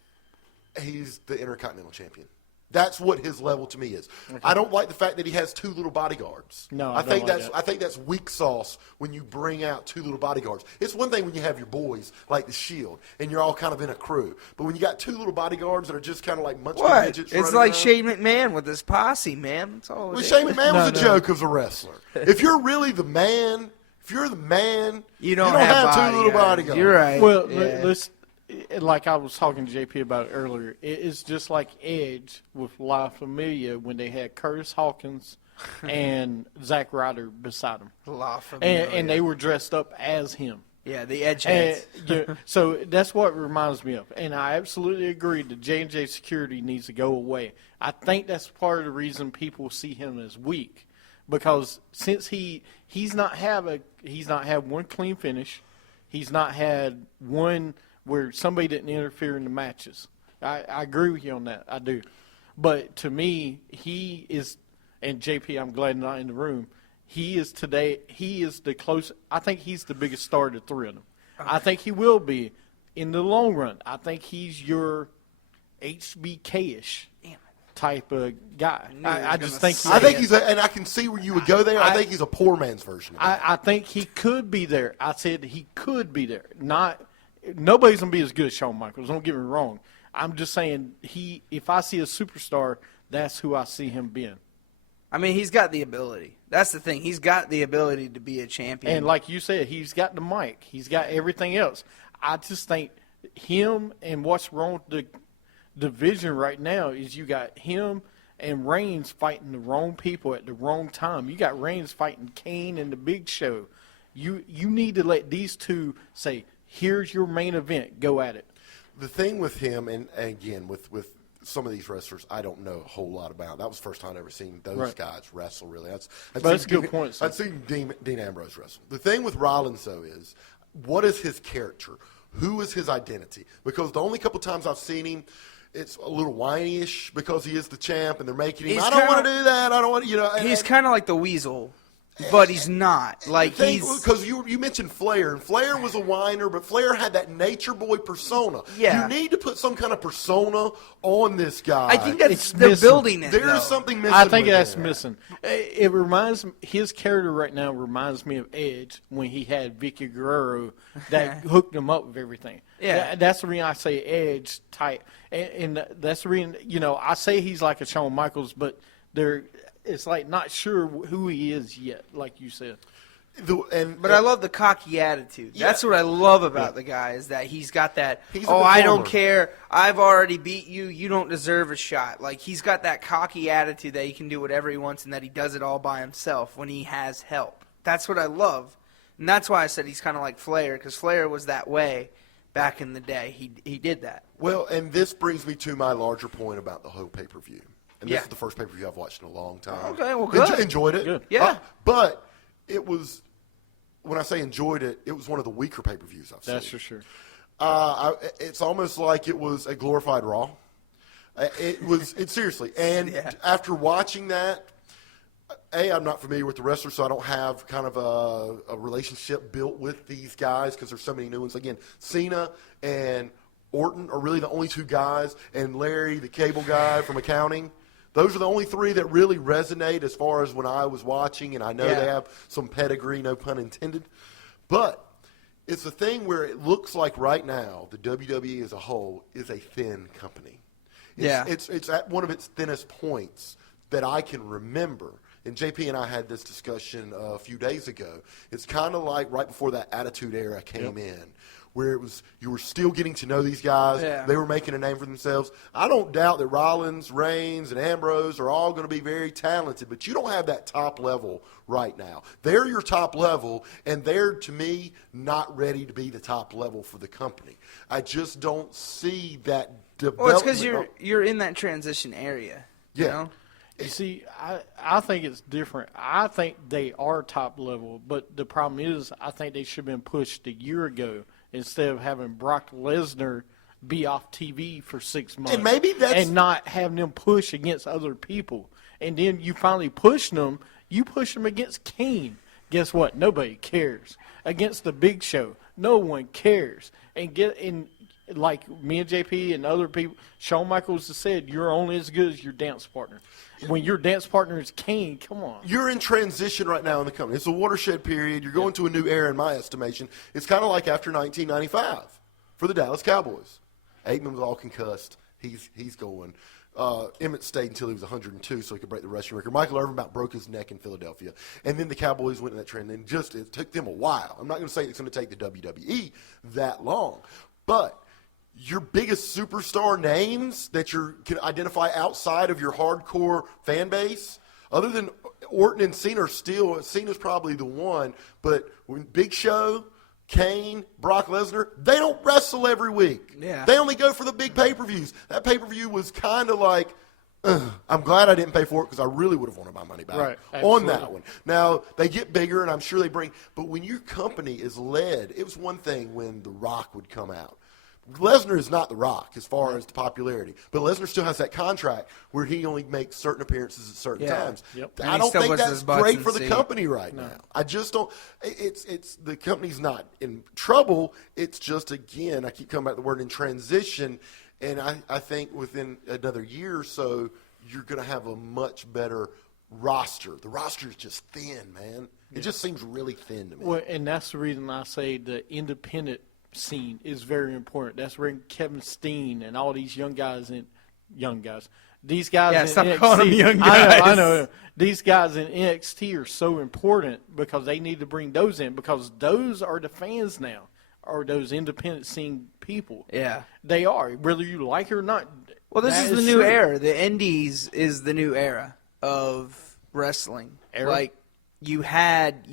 he's the Intercontinental Champion. That's what his level to me is. Okay. I don't like the fact that he has 2 little bodyguards. No, I think that's weak sauce when you bring out 2 little bodyguards. It's one thing when you have your boys like the Shield and you're all kind of in a crew, but when you got 2 little bodyguards that are just kind of like munchkin midgets. It's like Shane McMahon with his posse, man. That's all. Well, Shane McMahon was a joke as a wrestler. If you're really the man, you don't have 2 little bodyguards. You're right. Well, let's. Like I was talking to JP about it earlier, it's just like Edge with La Familia when they had Curtis Hawkins and Zack Ryder beside him. La Familia. And they were dressed up as him. Yeah, the Edge heads. So that's what it reminds me of. And I absolutely agree that J&J Security needs to go away. I think that's part of the reason people see him as weak. Because since he's not had one clean finish, he's not had one where somebody didn't interfere in the matches. I agree with you on that. I do. But to me, he is, and JP, I'm glad not in the room, he is the closest. I think he's the biggest star of the 3 of them. I think he will be in the long run. I think he's your HBK-ish type of guy. I just think I think he's and I can see where you would go there. I think he's a poor man's version of that. I think he could be there. I said he could be there. Nobody's going to be as good as Shawn Michaels. Don't get me wrong. I'm just saying if I see a superstar, that's who I see him being. I mean, he's got the ability. That's the thing. He's got the ability to be a champion. And like you said, he's got the mic. He's got everything else. I just think him and what's wrong with the division right now is you got him and Reigns fighting the wrong people at the wrong time. You got Reigns fighting Kane and the Big Show. You need to let these 2 say, here's your main event. Go at it. The thing with him, and again, with some of these wrestlers, I don't know a whole lot about. That was the first time I've ever seen those guys wrestle, really. That's a good point. I've seen Dean Ambrose wrestle. The thing with Rollins, though, is what is his character? Who is his identity? Because the only couple times I've seen him, it's a little whiny-ish because he is the champ, and they're making him, I don't want to do that. I don't want to, He's kind of like the Weasel. but he's not. Like, he's... Because you mentioned Flair, and Flair was a whiner, but Flair had that nature boy persona. Yeah. You need to put some kind of persona on this guy. I think It's they're missing. building it, There though. is something missing. I think with that's him. missing. It reminds his character right now reminds me of Edge when he had Vicky Guerrero that hooked him up with everything. Yeah. That's the reason I say Edge type, and that's the reason I say he's like a Shawn Michaels, but it's like not sure who he is yet, like you said. But I love the cocky attitude. Yeah. That's what I love about the guy, is that he's got that, He's a I don't performer. care, I've already beat you, you don't deserve a shot. Like, he's got that cocky attitude that he can do whatever he wants and that he does it all by himself when he has help. That's what I love. And that's why I said he's kind of like Flair, because Flair was that way back in the day. He did that. Well, and this brings me to my larger point about the whole pay-per-view. And this Yeah. is the first pay-per-view I've watched in a long time. Okay, well, good. Enjoyed it. Good. Yeah. But it was, when I say enjoyed it, it was one of the weaker pay-per-views I've seen. That's for sure. It's almost like it was a glorified Raw. It's seriously. And Yeah. after watching that, I'm not familiar with the wrestlers, so I don't have kind of a relationship built with these guys because there's so many new ones. Again, Cena and Orton are really the only two guys, and Larry, the cable guy from accounting. Those are the only three that really resonate as far as when I was watching, and I know they have some pedigree, no pun intended. But it's a thing where it looks like right now the WWE as a whole is a thin company. It's at one of its thinnest points that I can remember. And JP and I had this discussion a few days ago. It's kind of like right before that Attitude Era came in, where you were still getting to know these guys. Yeah. They were making a name for themselves. I don't doubt that Rollins, Reigns, and Ambrose are all going to be very talented, but you don't have that top level right now. They're your top level, and they're, to me, not ready to be the top level for the company. I just don't see that development. Well, it's because you're in that transition area. Yeah. You know? You see, I think it's different. I think they are top level, but the problem is I think they should have been pushed a year ago instead of having Brock Lesnar be off TV for 6 months. And maybe that's- and not having them push against other people. And then you finally push them. You push them against Kane. Guess what? Nobody cares. Against the Big Show, no one cares. And like me and JP and other people, Shawn Michaels has said, you're only as good as your dance partner. When your dance partner is Kane, come on. You're in transition right now in the company. It's a watershed period. You're going to a new era, in my estimation. It's kind of like after 1995 for the Dallas Cowboys. Aikman was all concussed. He's going. Emmett stayed until he was 102 so he could break the rushing record. Michael Irvin about broke his neck in Philadelphia. And then the Cowboys went in that trend. And it took them a while. I'm not going to say it's going to take the WWE that long. But your biggest superstar names that you can identify outside of your hardcore fan base, other than Orton and Cena, Cena's probably the one, but when Big Show, Kane, Brock Lesnar, they don't wrestle every week. Yeah. They only go for the big pay-per-views. That pay-per-view was kind of like, I'm glad I didn't pay for it because I really would have wanted my money back Right, on that absolutely. one. Now, they get bigger, and I'm sure they but when your company is led, it was one thing when The Rock would come out. Lesnar is not The Rock as far as the popularity, but Lesnar still has that contract where he only makes certain appearances at certain times. Yep. And I he don't still think puts that's his butts great in for the seat. company right now. I just don't. It's the company's not in trouble. It's just, again, I keep coming back to the word in transition, and I think within another year or so you're going to have a much better roster. The roster is just thin, man. It just seems really thin to me. Well, and that's the reason I say the independent scene is very important. That's where Kevin Steen and all these young guys. These guys Yeah, in stop NXT, calling them young I guys. know. These guys in NXT are so important because they need to bring those in because those are the fans now, are those independent scene people. Yeah. They are, whether you like it or not. Well, this that is the new true. era. The Indies is the new era of wrestling. Era? Like, you had,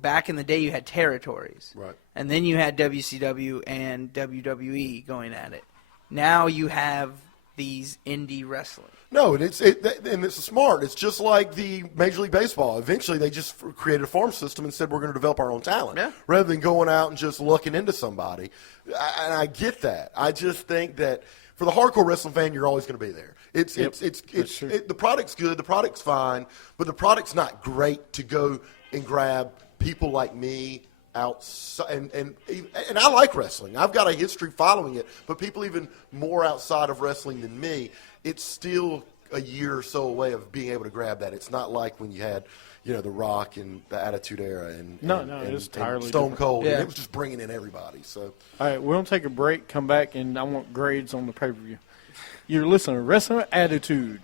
back in the day, you had territories. Right. And then you had WCW and WWE going at it. Now you have these indie wrestling. No, and it's smart. It's just like the Major League Baseball. Eventually, they just created a farm system and said we're going to develop our own talent rather than going out and just looking into somebody. And I get that. I just think that for the hardcore wrestling fan, you're always going to be there. The product's good. The product's fine, but the product's not great to go and grab people like me outside, and I like wrestling. I've got a history following it, but people even more outside of wrestling than me, it's still a year or so away of being able to grab that. It's not like when you had, The Rock and the Attitude Era and it's entirely Stone different. Cold. Yeah. And it was just bringing in everybody. So All right, we're going to take a break, come back, and I want grades on the pay-per-view. You're listening to Wrestling Attitude.